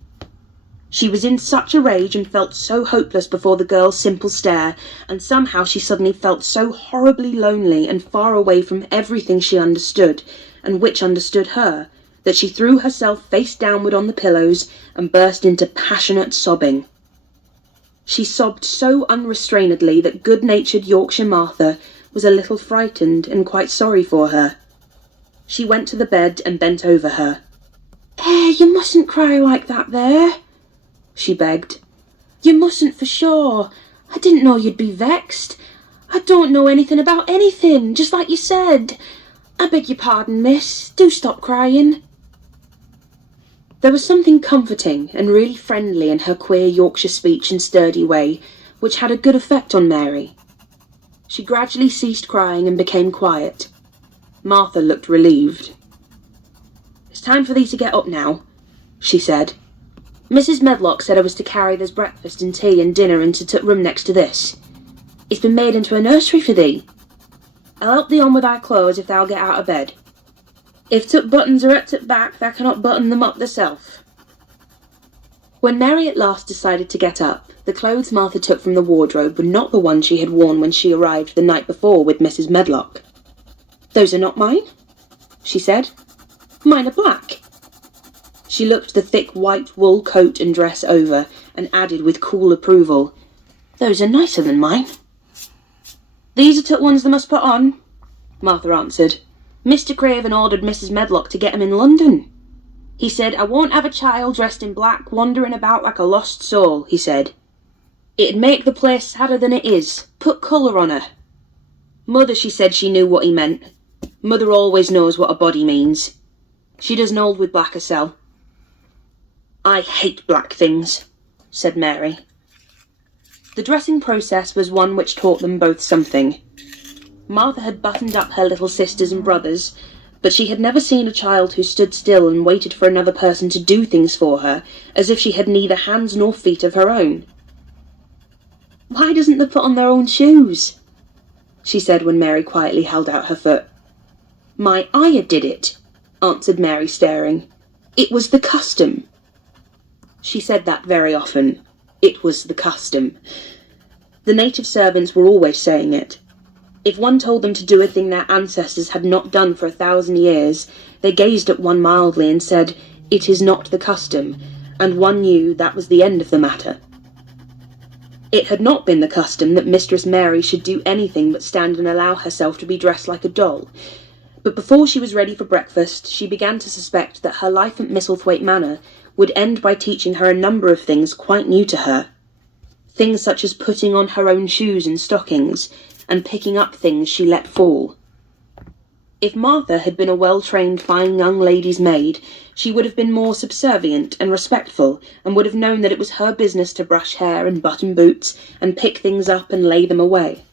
She was in such a rage and felt so hopeless before the girl's simple stare, and somehow she suddenly felt so horribly lonely and far away from everything she understood, and which understood her, that she threw herself face downward on the pillows and burst into passionate sobbing. She sobbed so unrestrainedly that good-natured Yorkshire Martha was a little frightened and quite sorry for her. She went to the bed and bent over her. You mustn't cry like that there, she begged. You mustn't for sure. I didn't know you'd be vexed. I don't know anything about anything, just like you said. I beg your pardon, miss. Do stop crying. There was something comforting and really friendly in her queer Yorkshire speech and sturdy way, which had a good effect on Mary. She gradually ceased crying and became quiet. Martha looked relieved. It's time for thee to get up now, she said. Mrs. Medlock said I was to carry this breakfast and tea and dinner into t' room next to this. It's been made into a nursery for thee. I'll help thee on with thy clothes if thou'll get out of bed. If t' buttons are at t' back, thou cannot button them up thyself. When Mary at last decided to get up, the clothes Martha took from the wardrobe were not the ones she had worn when she arrived the night before with Mrs. Medlock. Those are not mine, she said. Mine are black. She looked the thick white wool coat and dress over, and added with cool approval, Those are nicer than mine. These are t' ones they must put on, Martha answered. Mr. Craven ordered Mrs. Medlock to get 'em in London. He said, I won't have a child dressed in black wandering about like a lost soul, he said. It'd make the place sadder than it is. Put colour on her. Mother, she said she knew what he meant. Mother always knows what a body means. She doesn't hold with black herself. I hate black things, said Mary. The dressing process was one which taught them both something. Martha had buttoned up her little sisters and brothers, but she had never seen a child who stood still and waited for another person to do things for her, as if she had neither hands nor feet of her own. "Why doesn't they put on their own shoes?" she said when Mary quietly held out her foot. "My ayah did it," answered Mary, staring. "It was the custom." She said that very often. It was the custom. The native servants were always saying it. If one told them to do a thing their ancestors had not done for 1,000 years, they gazed at one mildly and said, "It is not the custom," and one knew that was the end of the matter. It had not been the custom that Mistress Mary should do anything but stand and allow herself to be dressed like a doll, but before she was ready for breakfast, she began to suspect that her life at Misselthwaite Manor would end by teaching her a number of things quite new to her. Things such as putting on her own shoes and stockings, and picking up things she let fall. If Martha had been a well-trained fine young lady's maid, she would have been more subservient and respectful, and would have known that it was her business to brush hair and button boots, and pick things up and lay them away.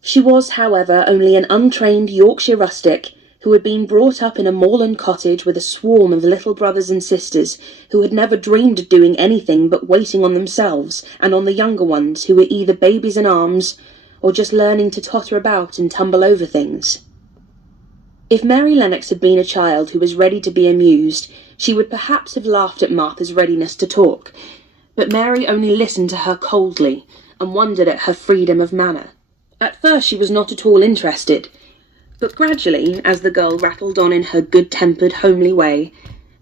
She was, however, only an untrained Yorkshire rustic, who had been brought up in a moorland cottage with a swarm of little brothers and sisters, who had never dreamed of doing anything but waiting on themselves and on the younger ones, who were either babies in arms, or just learning to totter about and tumble over things. If Mary Lennox had been a child who was ready to be amused, she would perhaps have laughed at Martha's readiness to talk, but Mary only listened to her coldly, and wondered at her freedom of manner. At first she was not at all interested, but gradually, as the girl rattled on in her good-tempered, homely way,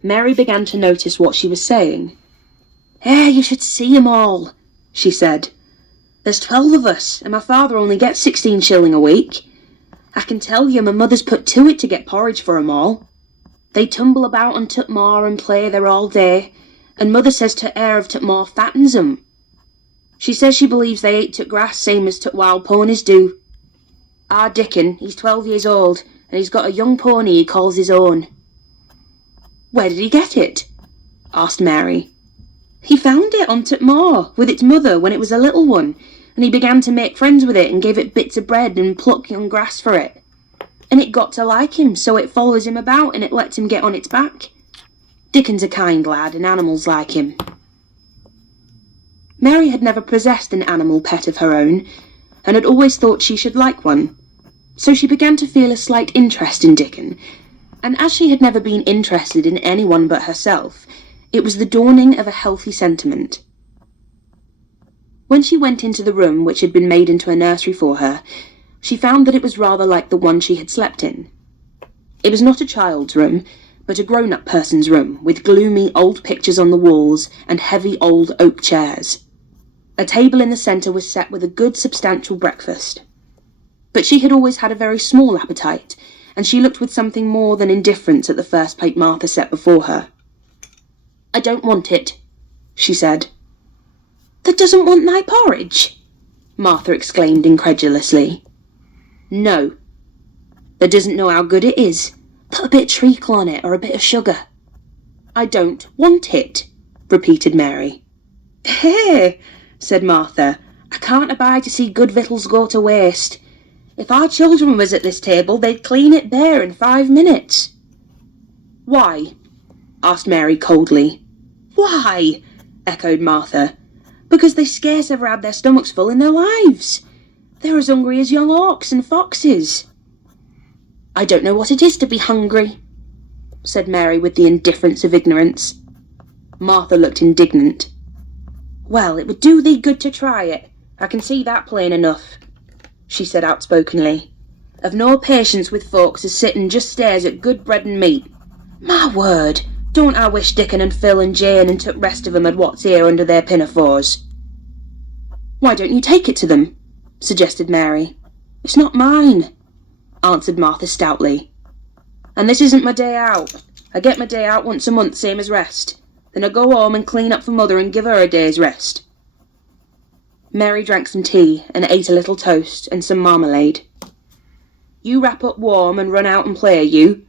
Mary began to notice what she was saying. You should see 'em all," she said. "There's 12 of us, and my father only gets 16 shilling a week. I can tell you my mother's put to it to get porridge for 'em all. They tumble about on Tut Moor and play there all day, and mother says Tut air of Tut Moor fattens 'em. She says she believes they ate Tut grass same as Tut wild ponies do. Our Dickon, he's 12 years old, and he's got a young pony he calls his own." "Where did he get it?" asked Mary. "He found it on Tut Moor with its mother when it was a little one, and he began to make friends with it and gave it bits of bread and pluck young grass for it. And it got to like him, so it follows him about and it lets him get on its back. Dickon's a kind lad, and animals like him." Mary had never possessed an animal pet of her own, and had always thought she should like one, so she began to feel a slight interest in Dickon, and as she had never been interested in anyone but herself, it was the dawning of a healthy sentiment. When she went into the room which had been made into a nursery for her, she found that it was rather like the one she had slept in. It was not a child's room, but a grown-up person's room, with gloomy old pictures on the walls and heavy old oak chairs. A table in the centre was set with a good substantial breakfast. But she had always had a very small appetite, and she looked with something more than indifference at the first plate Martha set before her. "I don't want it," she said. "That doesn't want thy porridge?" Martha exclaimed incredulously. "No. That doesn't know how good it is. Put a bit of treacle on it, or a bit of sugar." "I don't want it," repeated Mary. "Hey," said Martha, "I can't abide to see good victuals go to waste. If our children was at this table, they'd clean it bare in 5 minutes." "Why?" asked Mary coldly. "Why?" echoed Martha. "Because they scarce ever had their stomachs full in their lives. They're as hungry as young hawks and foxes." "I don't know what it is to be hungry," said Mary with the indifference of ignorance. Martha looked indignant. "Well, it would do thee good to try it. I can see that plain enough," she said outspokenly. "I've no patience with folks as sit and just stares at good bread and meat. My word, don't I wish Dickon and Phil and Jane and took rest of 'em had what's here under their pinafores." "Why don't you take it to them?" suggested Mary. "It's not mine," answered Martha stoutly. "And this isn't my day out. I get my day out once a month, same as rest. Then I go home and clean up for mother and give her a day's rest." Mary drank some tea and ate a little toast and some marmalade. "You wrap up warm and run out and play, you,"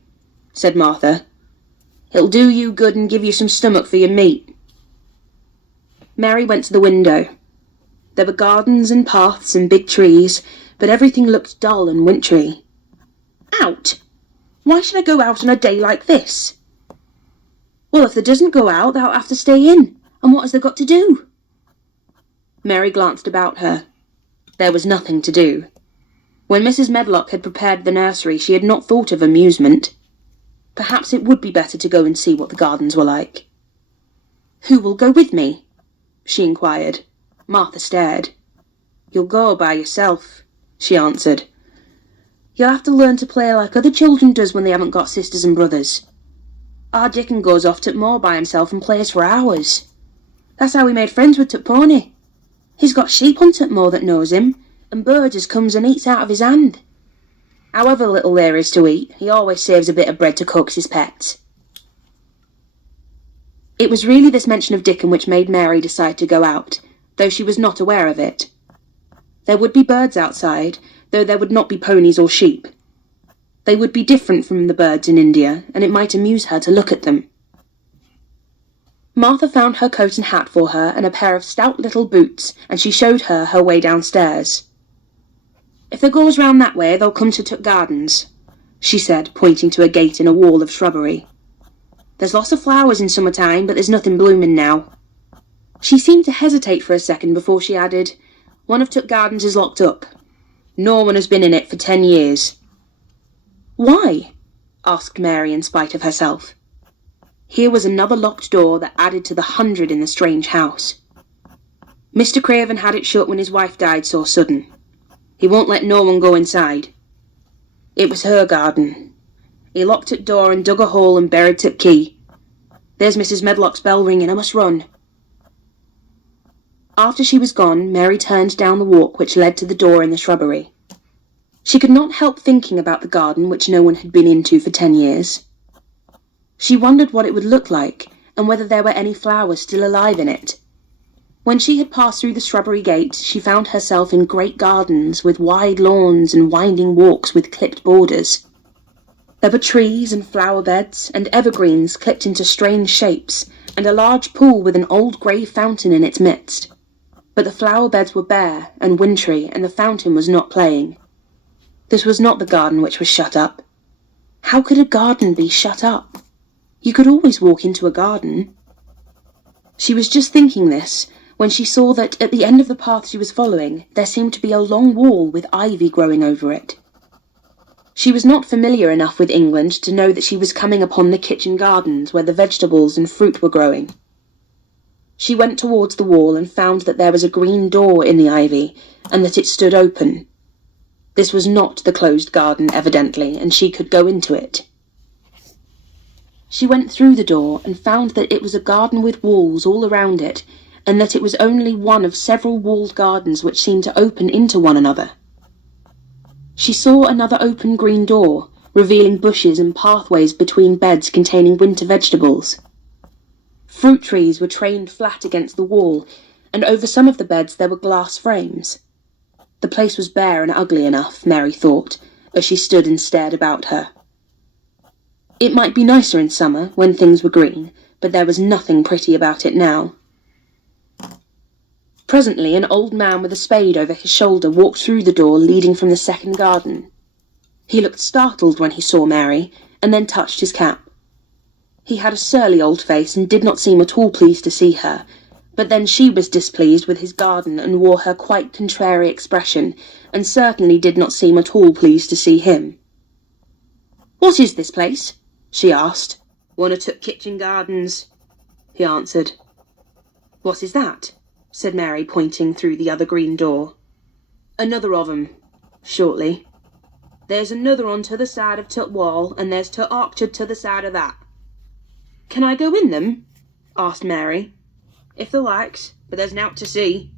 said Martha. "It'll do you good and give you some stomach for your meat." Mary went to the window. There were gardens and paths and big trees, but everything looked dull and wintry. Out? Why should I go out on a day like this? Well, if there doesn't go out, they'll have to stay in, and what has there got to do? Mary glanced about her. There was nothing to do. When Mrs. Medlock had prepared the nursery, she had not thought of amusement. Perhaps it would be better to go and see what the gardens were like. Who will go with me? She inquired. Martha stared. You'll go by yourself, she answered. You'll have to learn to play like other children does when they haven't got sisters and brothers. Our Dickon goes off to t' moor by himself and plays for hours. That's how he made friends with t' pony. He's got sheep on t' moor that knows him, and birds as comes and eats out of his hand. However little there is to eat, he always saves a bit of bread to coax his pets. It was really this mention of Dickon which made Mary decide to go out, though she was not aware of it. There would be birds outside, though there would not be ponies or sheep. They would be different from the birds in India, and it might amuse her to look at them. Martha found her coat and hat for her and a pair of stout little boots, and she showed her her way downstairs. If they goes round that way, they'll come to t' gardens, she said, pointing to a gate in a wall of shrubbery. There's lots of flowers in summer time, but there's nothing blooming now. She seemed to hesitate for a second before she added, One of t' gardens is locked up. No one has been in it for 10 years. Why? Asked Mary in spite of herself. Here was another locked door that added to the 100 in the strange house. Mr. Craven had it shut when his wife died so sudden. He won't let no one go inside. It was her garden. He locked it door and dug a hole and buried t' key. There's Mrs. Medlock's bell ringing, I must run. After she was gone, Mary turned down the walk which led to the door in the shrubbery. She could not help thinking about the garden which no one had been into for 10 years. She wondered what it would look like, and whether there were any flowers still alive in it. When she had passed through the shrubbery gate, she found herself in great gardens with wide lawns and winding walks with clipped borders. There were trees and flower beds and evergreens clipped into strange shapes, and a large pool with an old grey fountain in its midst. But the flower beds were bare and wintry, and the fountain was not playing. This was not the garden which was shut up. How could a garden be shut up? You could always walk into a garden. She was just thinking this, when she saw that at the end of the path she was following, there seemed to be a long wall with ivy growing over it. She was not familiar enough with England to know that she was coming upon the kitchen gardens where the vegetables and fruit were growing. She went towards the wall and found that there was a green door in the ivy, and that it stood open. This was not the closed garden, evidently, and she could go into it. She went through the door and found that it was a garden with walls all around it, and that it was only one of several walled gardens which seemed to open into one another. She saw another open green door, revealing bushes and pathways between beds containing winter vegetables. Fruit trees were trained flat against the wall, and over some of the beds there were glass frames. The place was bare and ugly enough, Mary thought, as she stood and stared about her. It might be nicer in summer, when things were green, but there was nothing pretty about it now. Presently an old man with a spade over his shoulder walked through the door leading from the second garden. He looked startled when he saw Mary, and then touched his cap. He had a surly old face and did not seem at all pleased to see her, but then she was displeased with his garden and wore her quite contrary expression, and certainly did not seem at all pleased to see him. "What is this place?" she asked. "One o' t' kitchen gardens," he answered. "What is that?" said Mary, pointing through the other green door. "Another of 'em," shortly. "There's another on t'other side of t' wall, and there's t' orchard t'other side of that." "Can I go in them?" asked Mary. "If thou likes, but there's nowt to see."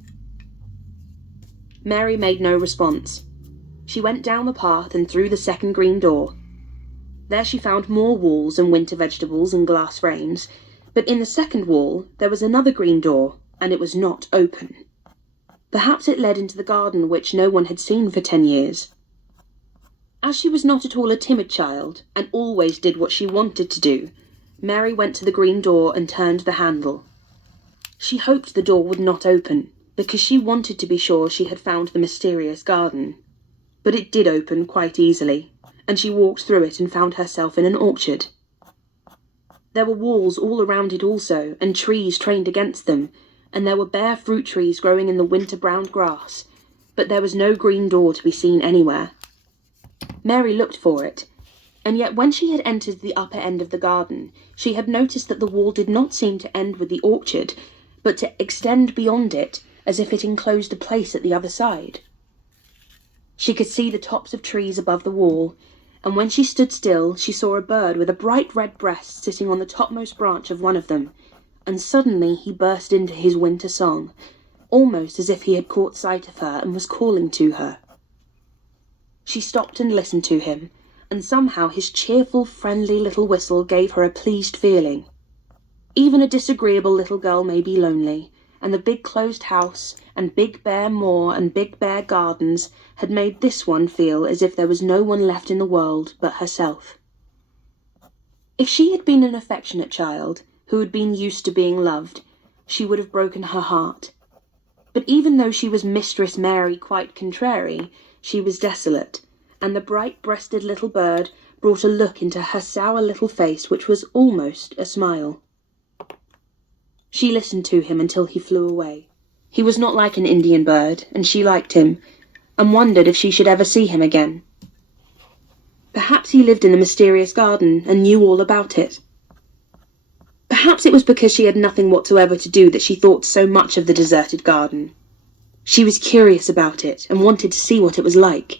Mary made no response. She went down the path and through the second green door. There she found more walls and winter vegetables and glass frames, but in the second wall there was another green door, and it was not open. Perhaps it led into the garden which no one had seen for 10 years. As she was not at all a timid child, and always did what she wanted to do, Mary went to the green door and turned the handle. She hoped the door would not open, because she wanted to be sure she had found the mysterious garden. But it did open quite easily, and she walked through it and found herself in an orchard. There were walls all around it also, and trees trained against them, and there were bare fruit trees growing in the winter-browned grass, but there was no green door to be seen anywhere. Mary looked for it, and yet when she had entered the upper end of the garden, she had noticed that the wall did not seem to end with the orchard, but to extend beyond it, as if it enclosed a place at the other side. She could see the tops of trees above the wall, and when she stood still, she saw a bird with a bright red breast sitting on the topmost branch of one of them, and suddenly he burst into his winter song, almost as if he had caught sight of her and was calling to her. She stopped and listened to him, and somehow his cheerful, friendly little whistle gave her a pleased feeling. Even a disagreeable little girl may be lonely, and the big closed house, and big bare moor, and big bare gardens had made this one feel as if there was no one left in the world but herself. If she had been an affectionate child, who had been used to being loved, she would have broken her heart. But even though she was Mistress Mary quite contrary, she was desolate, and the bright-breasted little bird brought a look into her sour little face which was almost a smile. She listened to him until he flew away. He was not like an Indian bird, and she liked him, and wondered if she should ever see him again. Perhaps he lived in the mysterious garden and knew all about it. Perhaps it was because she had nothing whatsoever to do that she thought so much of the deserted garden. She was curious about it and wanted to see what it was like.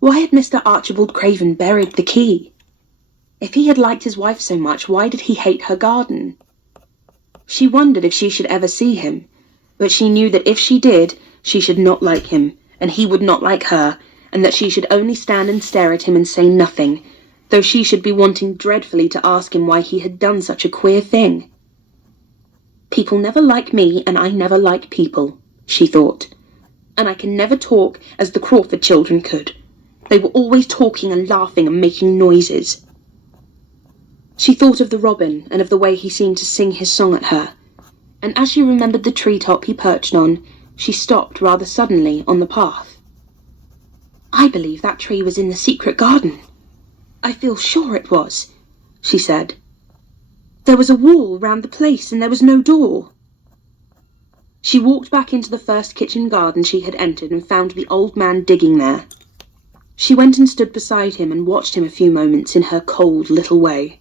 Why had Mr. Archibald Craven buried the key? If he had liked his wife so much, why did he hate her garden? She wondered if she should ever see him, but she knew that if she did, she should not like him, and he would not like her, and that she should only stand and stare at him and say nothing, though she should be wanting dreadfully to ask him why he had done such a queer thing. People never like me, and I never like people, she thought, and I can never talk as the Crawford children could. They were always talking and laughing and making noises. She thought of the robin and of the way he seemed to sing his song at her, and as she remembered the treetop he perched on, she stopped rather suddenly on the path. I believe that tree was in the secret garden. I feel sure it was, she said. There was a wall round the place and there was no door. She walked back into the first kitchen garden she had entered and found the old man digging there. She went and stood beside him and watched him a few moments in her cold little way.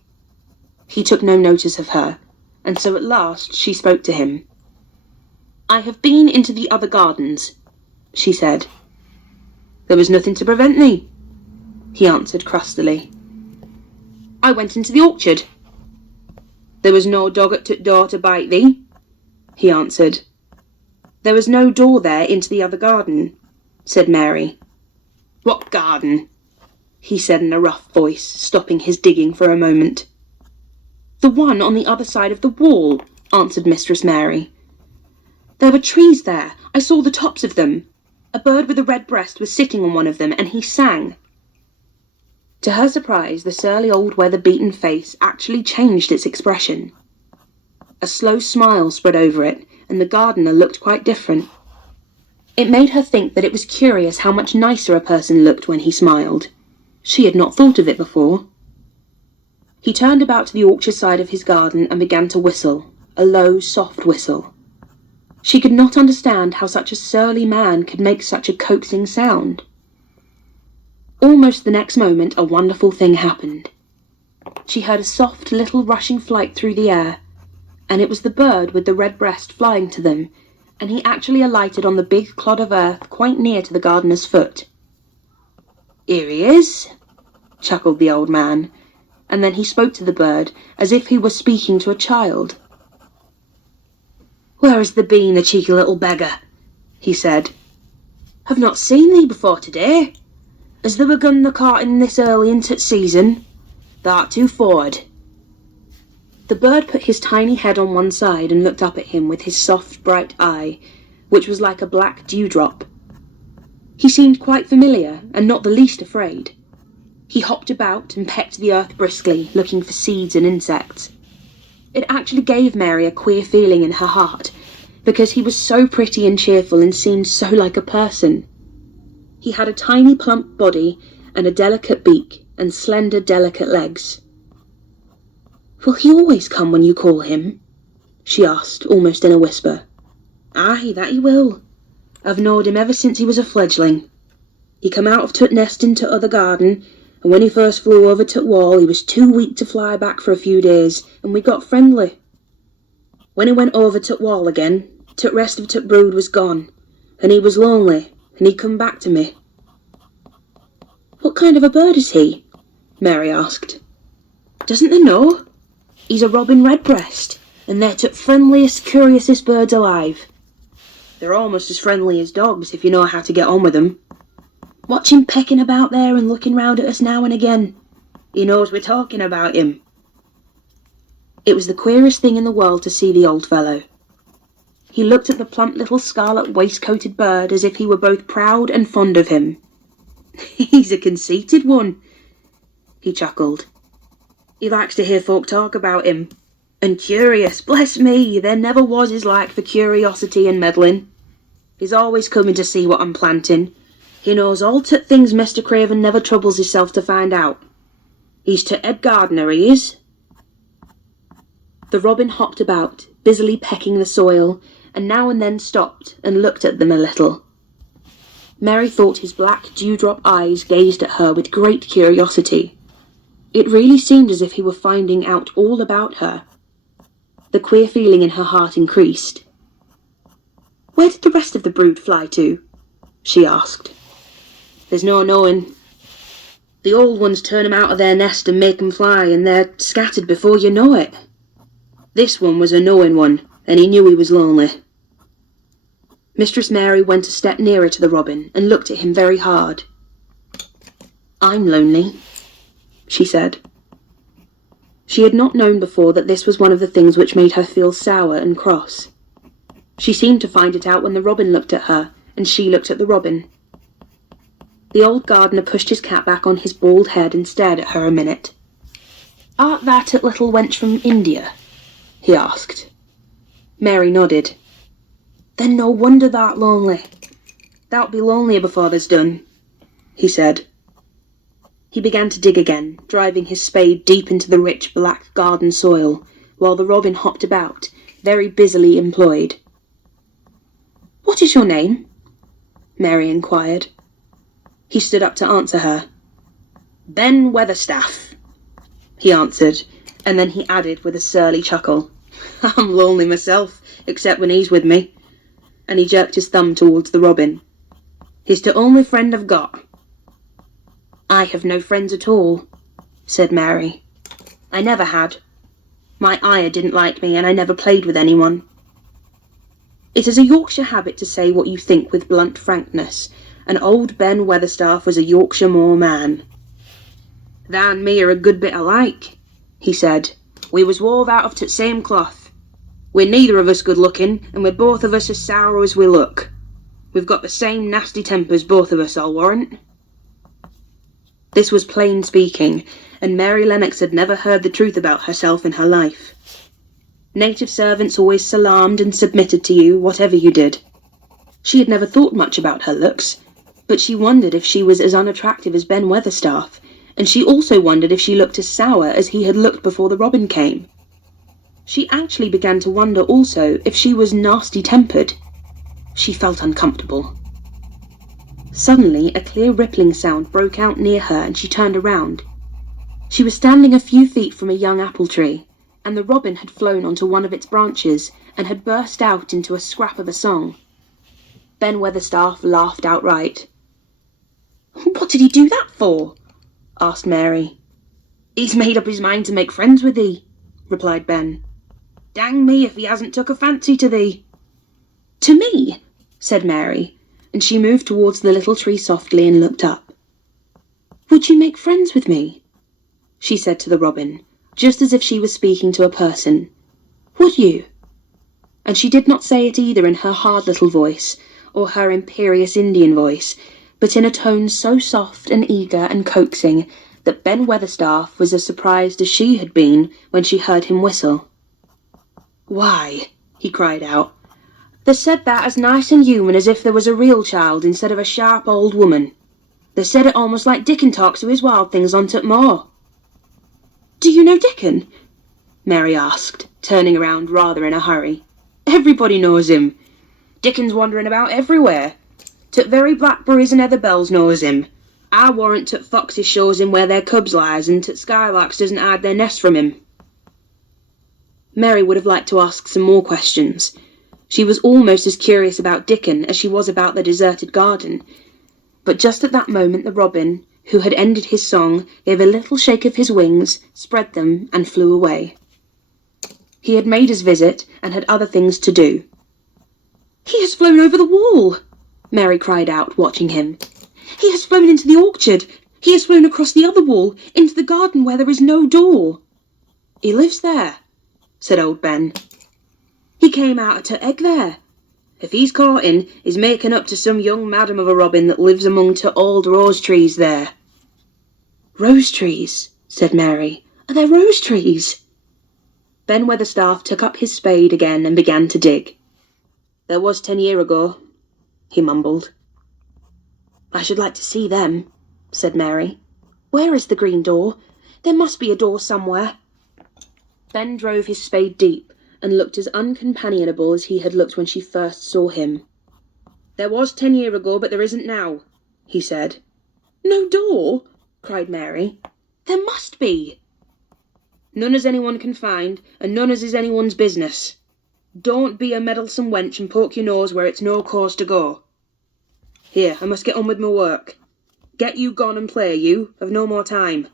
He took no notice of her, and so at last she spoke to him. I have been into the other gardens, she said. There was nothing to prevent thee, he answered crustily. I went into the orchard. There was no dog at t' door to bite thee, he answered. There was no door there into the other garden, said Mary. What garden? He said in a rough voice, stopping his digging for a moment. The one on the other side of the wall, answered Mistress Mary. There were trees there. I saw the tops of them. A bird with a red breast was sitting on one of them, and he sang. To her surprise, the surly old weather-beaten face actually changed its expression. A slow smile spread over it, and the gardener looked quite different. It made her think that it was curious how much nicer a person looked when he smiled. She had not thought of it before. He turned about to the orchard side of his garden and began to whistle, a low, soft whistle. She could not understand how such a surly man could make such a coaxing sound. Almost the next moment a wonderful thing happened. She heard a soft little rushing flight through the air, and it was the bird with the red breast flying to them, and he actually alighted on the big clod of earth quite near to the gardener's foot. Here he is, chuckled the old man, and then he spoke to the bird as if he were speaking to a child. Where has thee been, the cheeky little beggar? He said. I've not seen thee before today. Has thee begun the carting this early into season? Thou'rt too forward. The bird put his tiny head on one side and looked up at him with his soft, bright eye, which was like a black dewdrop. He seemed quite familiar and not the least afraid. He hopped about and pecked the earth briskly, looking for seeds and insects. It actually gave Mary a queer feeling in her heart, because he was so pretty and cheerful and seemed so like a person. He had a tiny plump body and a delicate beak and slender delicate legs. "Will he always come when you call him?" she asked, almost in a whisper. "Aye, that he will. I've knowed him ever since he was a fledgling. He come out of tut nest into other garden, and when he first flew over tut wall he was too weak to fly back for a few days, and we got friendly. When he went over tut wall again, tut rest of tut brood was gone, and he was lonely, and he come back to me." "What kind of a bird is he?" Mary asked. "Doesn't they know? He's a robin redbreast, and they're tut friendliest, curiousest birds alive. They're almost as friendly as dogs, if you know how to get on with them. Watch him pecking about there and looking round at us now and again. He knows we're talking about him." It was the queerest thing in the world to see the old fellow. He looked at the plump little scarlet waistcoated bird as if he were both proud and fond of him. "He's a conceited one," he chuckled. "He likes to hear folk talk about him. And curious, bless me, there never was his like for curiosity and meddling. He's always coming to see what I'm planting. He knows all tut things Mr. Craven never troubles hisself to find out. He's tut head gardener, he is." The robin hopped about, busily pecking the soil, and now and then stopped and looked at them a little. Mary thought his black dewdrop eyes gazed at her with great curiosity. It really seemed as if he were finding out all about her. The queer feeling in her heart increased. "Where did the rest of the brood fly to?" she asked. "There's no knowing. The old ones turn 'em out of their nest and make 'em fly, and they're scattered before you know it. This one was a knowing one, and he knew he was lonely." Mistress Mary went a step nearer to the robin and looked at him very hard. "I'm lonely," she said. She had not known before that this was one of the things which made her feel sour and cross. She seemed to find it out when the robin looked at her, and she looked at the robin. The old gardener pushed his cap back on his bald head and stared at her a minute. "Art that a little wench from India?" he asked. Mary nodded. "Then no wonder thou'rt lonely. Thou'lt be lonelier before there's done," he said. He began to dig again, driving his spade deep into the rich black garden soil, while the robin hopped about, very busily employed. "What is your name?" Mary inquired. He stood up to answer her. "Ben Weatherstaff," he answered, and then he added with a surly chuckle, "I'm lonely myself, except when he's with me," and he jerked his thumb towards the robin. "He's the only friend I've got." "I have no friends at all," said Mary. "I never had. My ayah didn't like me, and I never played with anyone." It is a Yorkshire habit to say what you think with blunt frankness, and old Ben Weatherstaff was a Yorkshire moor man. "Thou and me are a good bit alike," he said. "We was wove out of t' same cloth. We're neither of us good looking, and we're both of us as sour as we look. We've got the same nasty tempers, both of us, I'll warrant." This was plain speaking, and Mary Lennox had never heard the truth about herself in her life. Native servants always salaamed and submitted to you, whatever you did. She had never thought much about her looks, but she wondered if she was as unattractive as Ben Weatherstaff, and she also wondered if she looked as sour as he had looked before the robin came. She actually began to wonder also if she was nasty-tempered. She felt uncomfortable. Suddenly, a clear rippling sound broke out near her, and she turned around. She was standing a few feet from a young apple tree, and the robin had flown onto one of its branches and had burst out into a scrap of a song. Ben Weatherstaff laughed outright. "What did he do that for?" asked Mary. "He's made up his mind to make friends with thee," replied Ben. "Dang me if he hasn't took a fancy to thee." "To me?" said Mary, and she moved towards the little tree softly and looked up. "Would you make friends with me?" she said to the robin, just as if she was speaking to a person. "Would you?" And she did not say it either in her hard little voice, or her imperious Indian voice, but in a tone so soft and eager and coaxing that Ben Weatherstaff was as surprised as she had been when she heard him whistle. "Why," he cried out, They said that as nice and human as if there was a real child instead of a sharp old woman. They said it almost like Dickon talks to his wild things on t' moor." "Do you know Dickon?" Mary asked, turning around rather in a hurry. "Everybody knows him. Dickon's wandering about everywhere. T' very blackberries and heather bells knows him. I warrant t' foxes shows him where their cubs lies, and t' skylarks doesn't hide their nest from him." Mary would have liked to ask some more questions. She was almost as curious about Dickon as she was about the deserted garden. But just at that moment the robin, who had ended his song, gave a little shake of his wings, spread them, and flew away. He had made his visit, and had other things to do. "He has flown over the wall!" Mary cried out, watching him. "He has flown into the orchard! He has flown across the other wall, into the garden where there is no door!" "He lives there," said old Ben. "He came out of t' egg there. If he's courting, he's making up to some young madam of a robin that lives among t' old rose trees there." "Rose trees," said Mary. "Are there rose trees?" Ben Weatherstaff took up his spade again and began to dig. "There was 10 year ago," he mumbled. "I should like to see them," said Mary. "Where is the green door? There must be a door somewhere." Ben drove his spade deep, and looked as uncompanionable as he had looked when she first saw him. "There was 10 year ago, but there isn't now," he said. "No door?" cried Mary. "There must be." "None as anyone can find, and none as is anyone's business. Don't be a meddlesome wench and poke your nose where it's no cause to go. Here, I must get on with my work. Get you gone and play, you. I've no more time."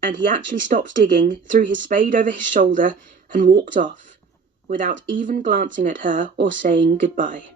And he actually stopped digging, threw his spade over his shoulder, and walked off, without even glancing at her or saying goodbye.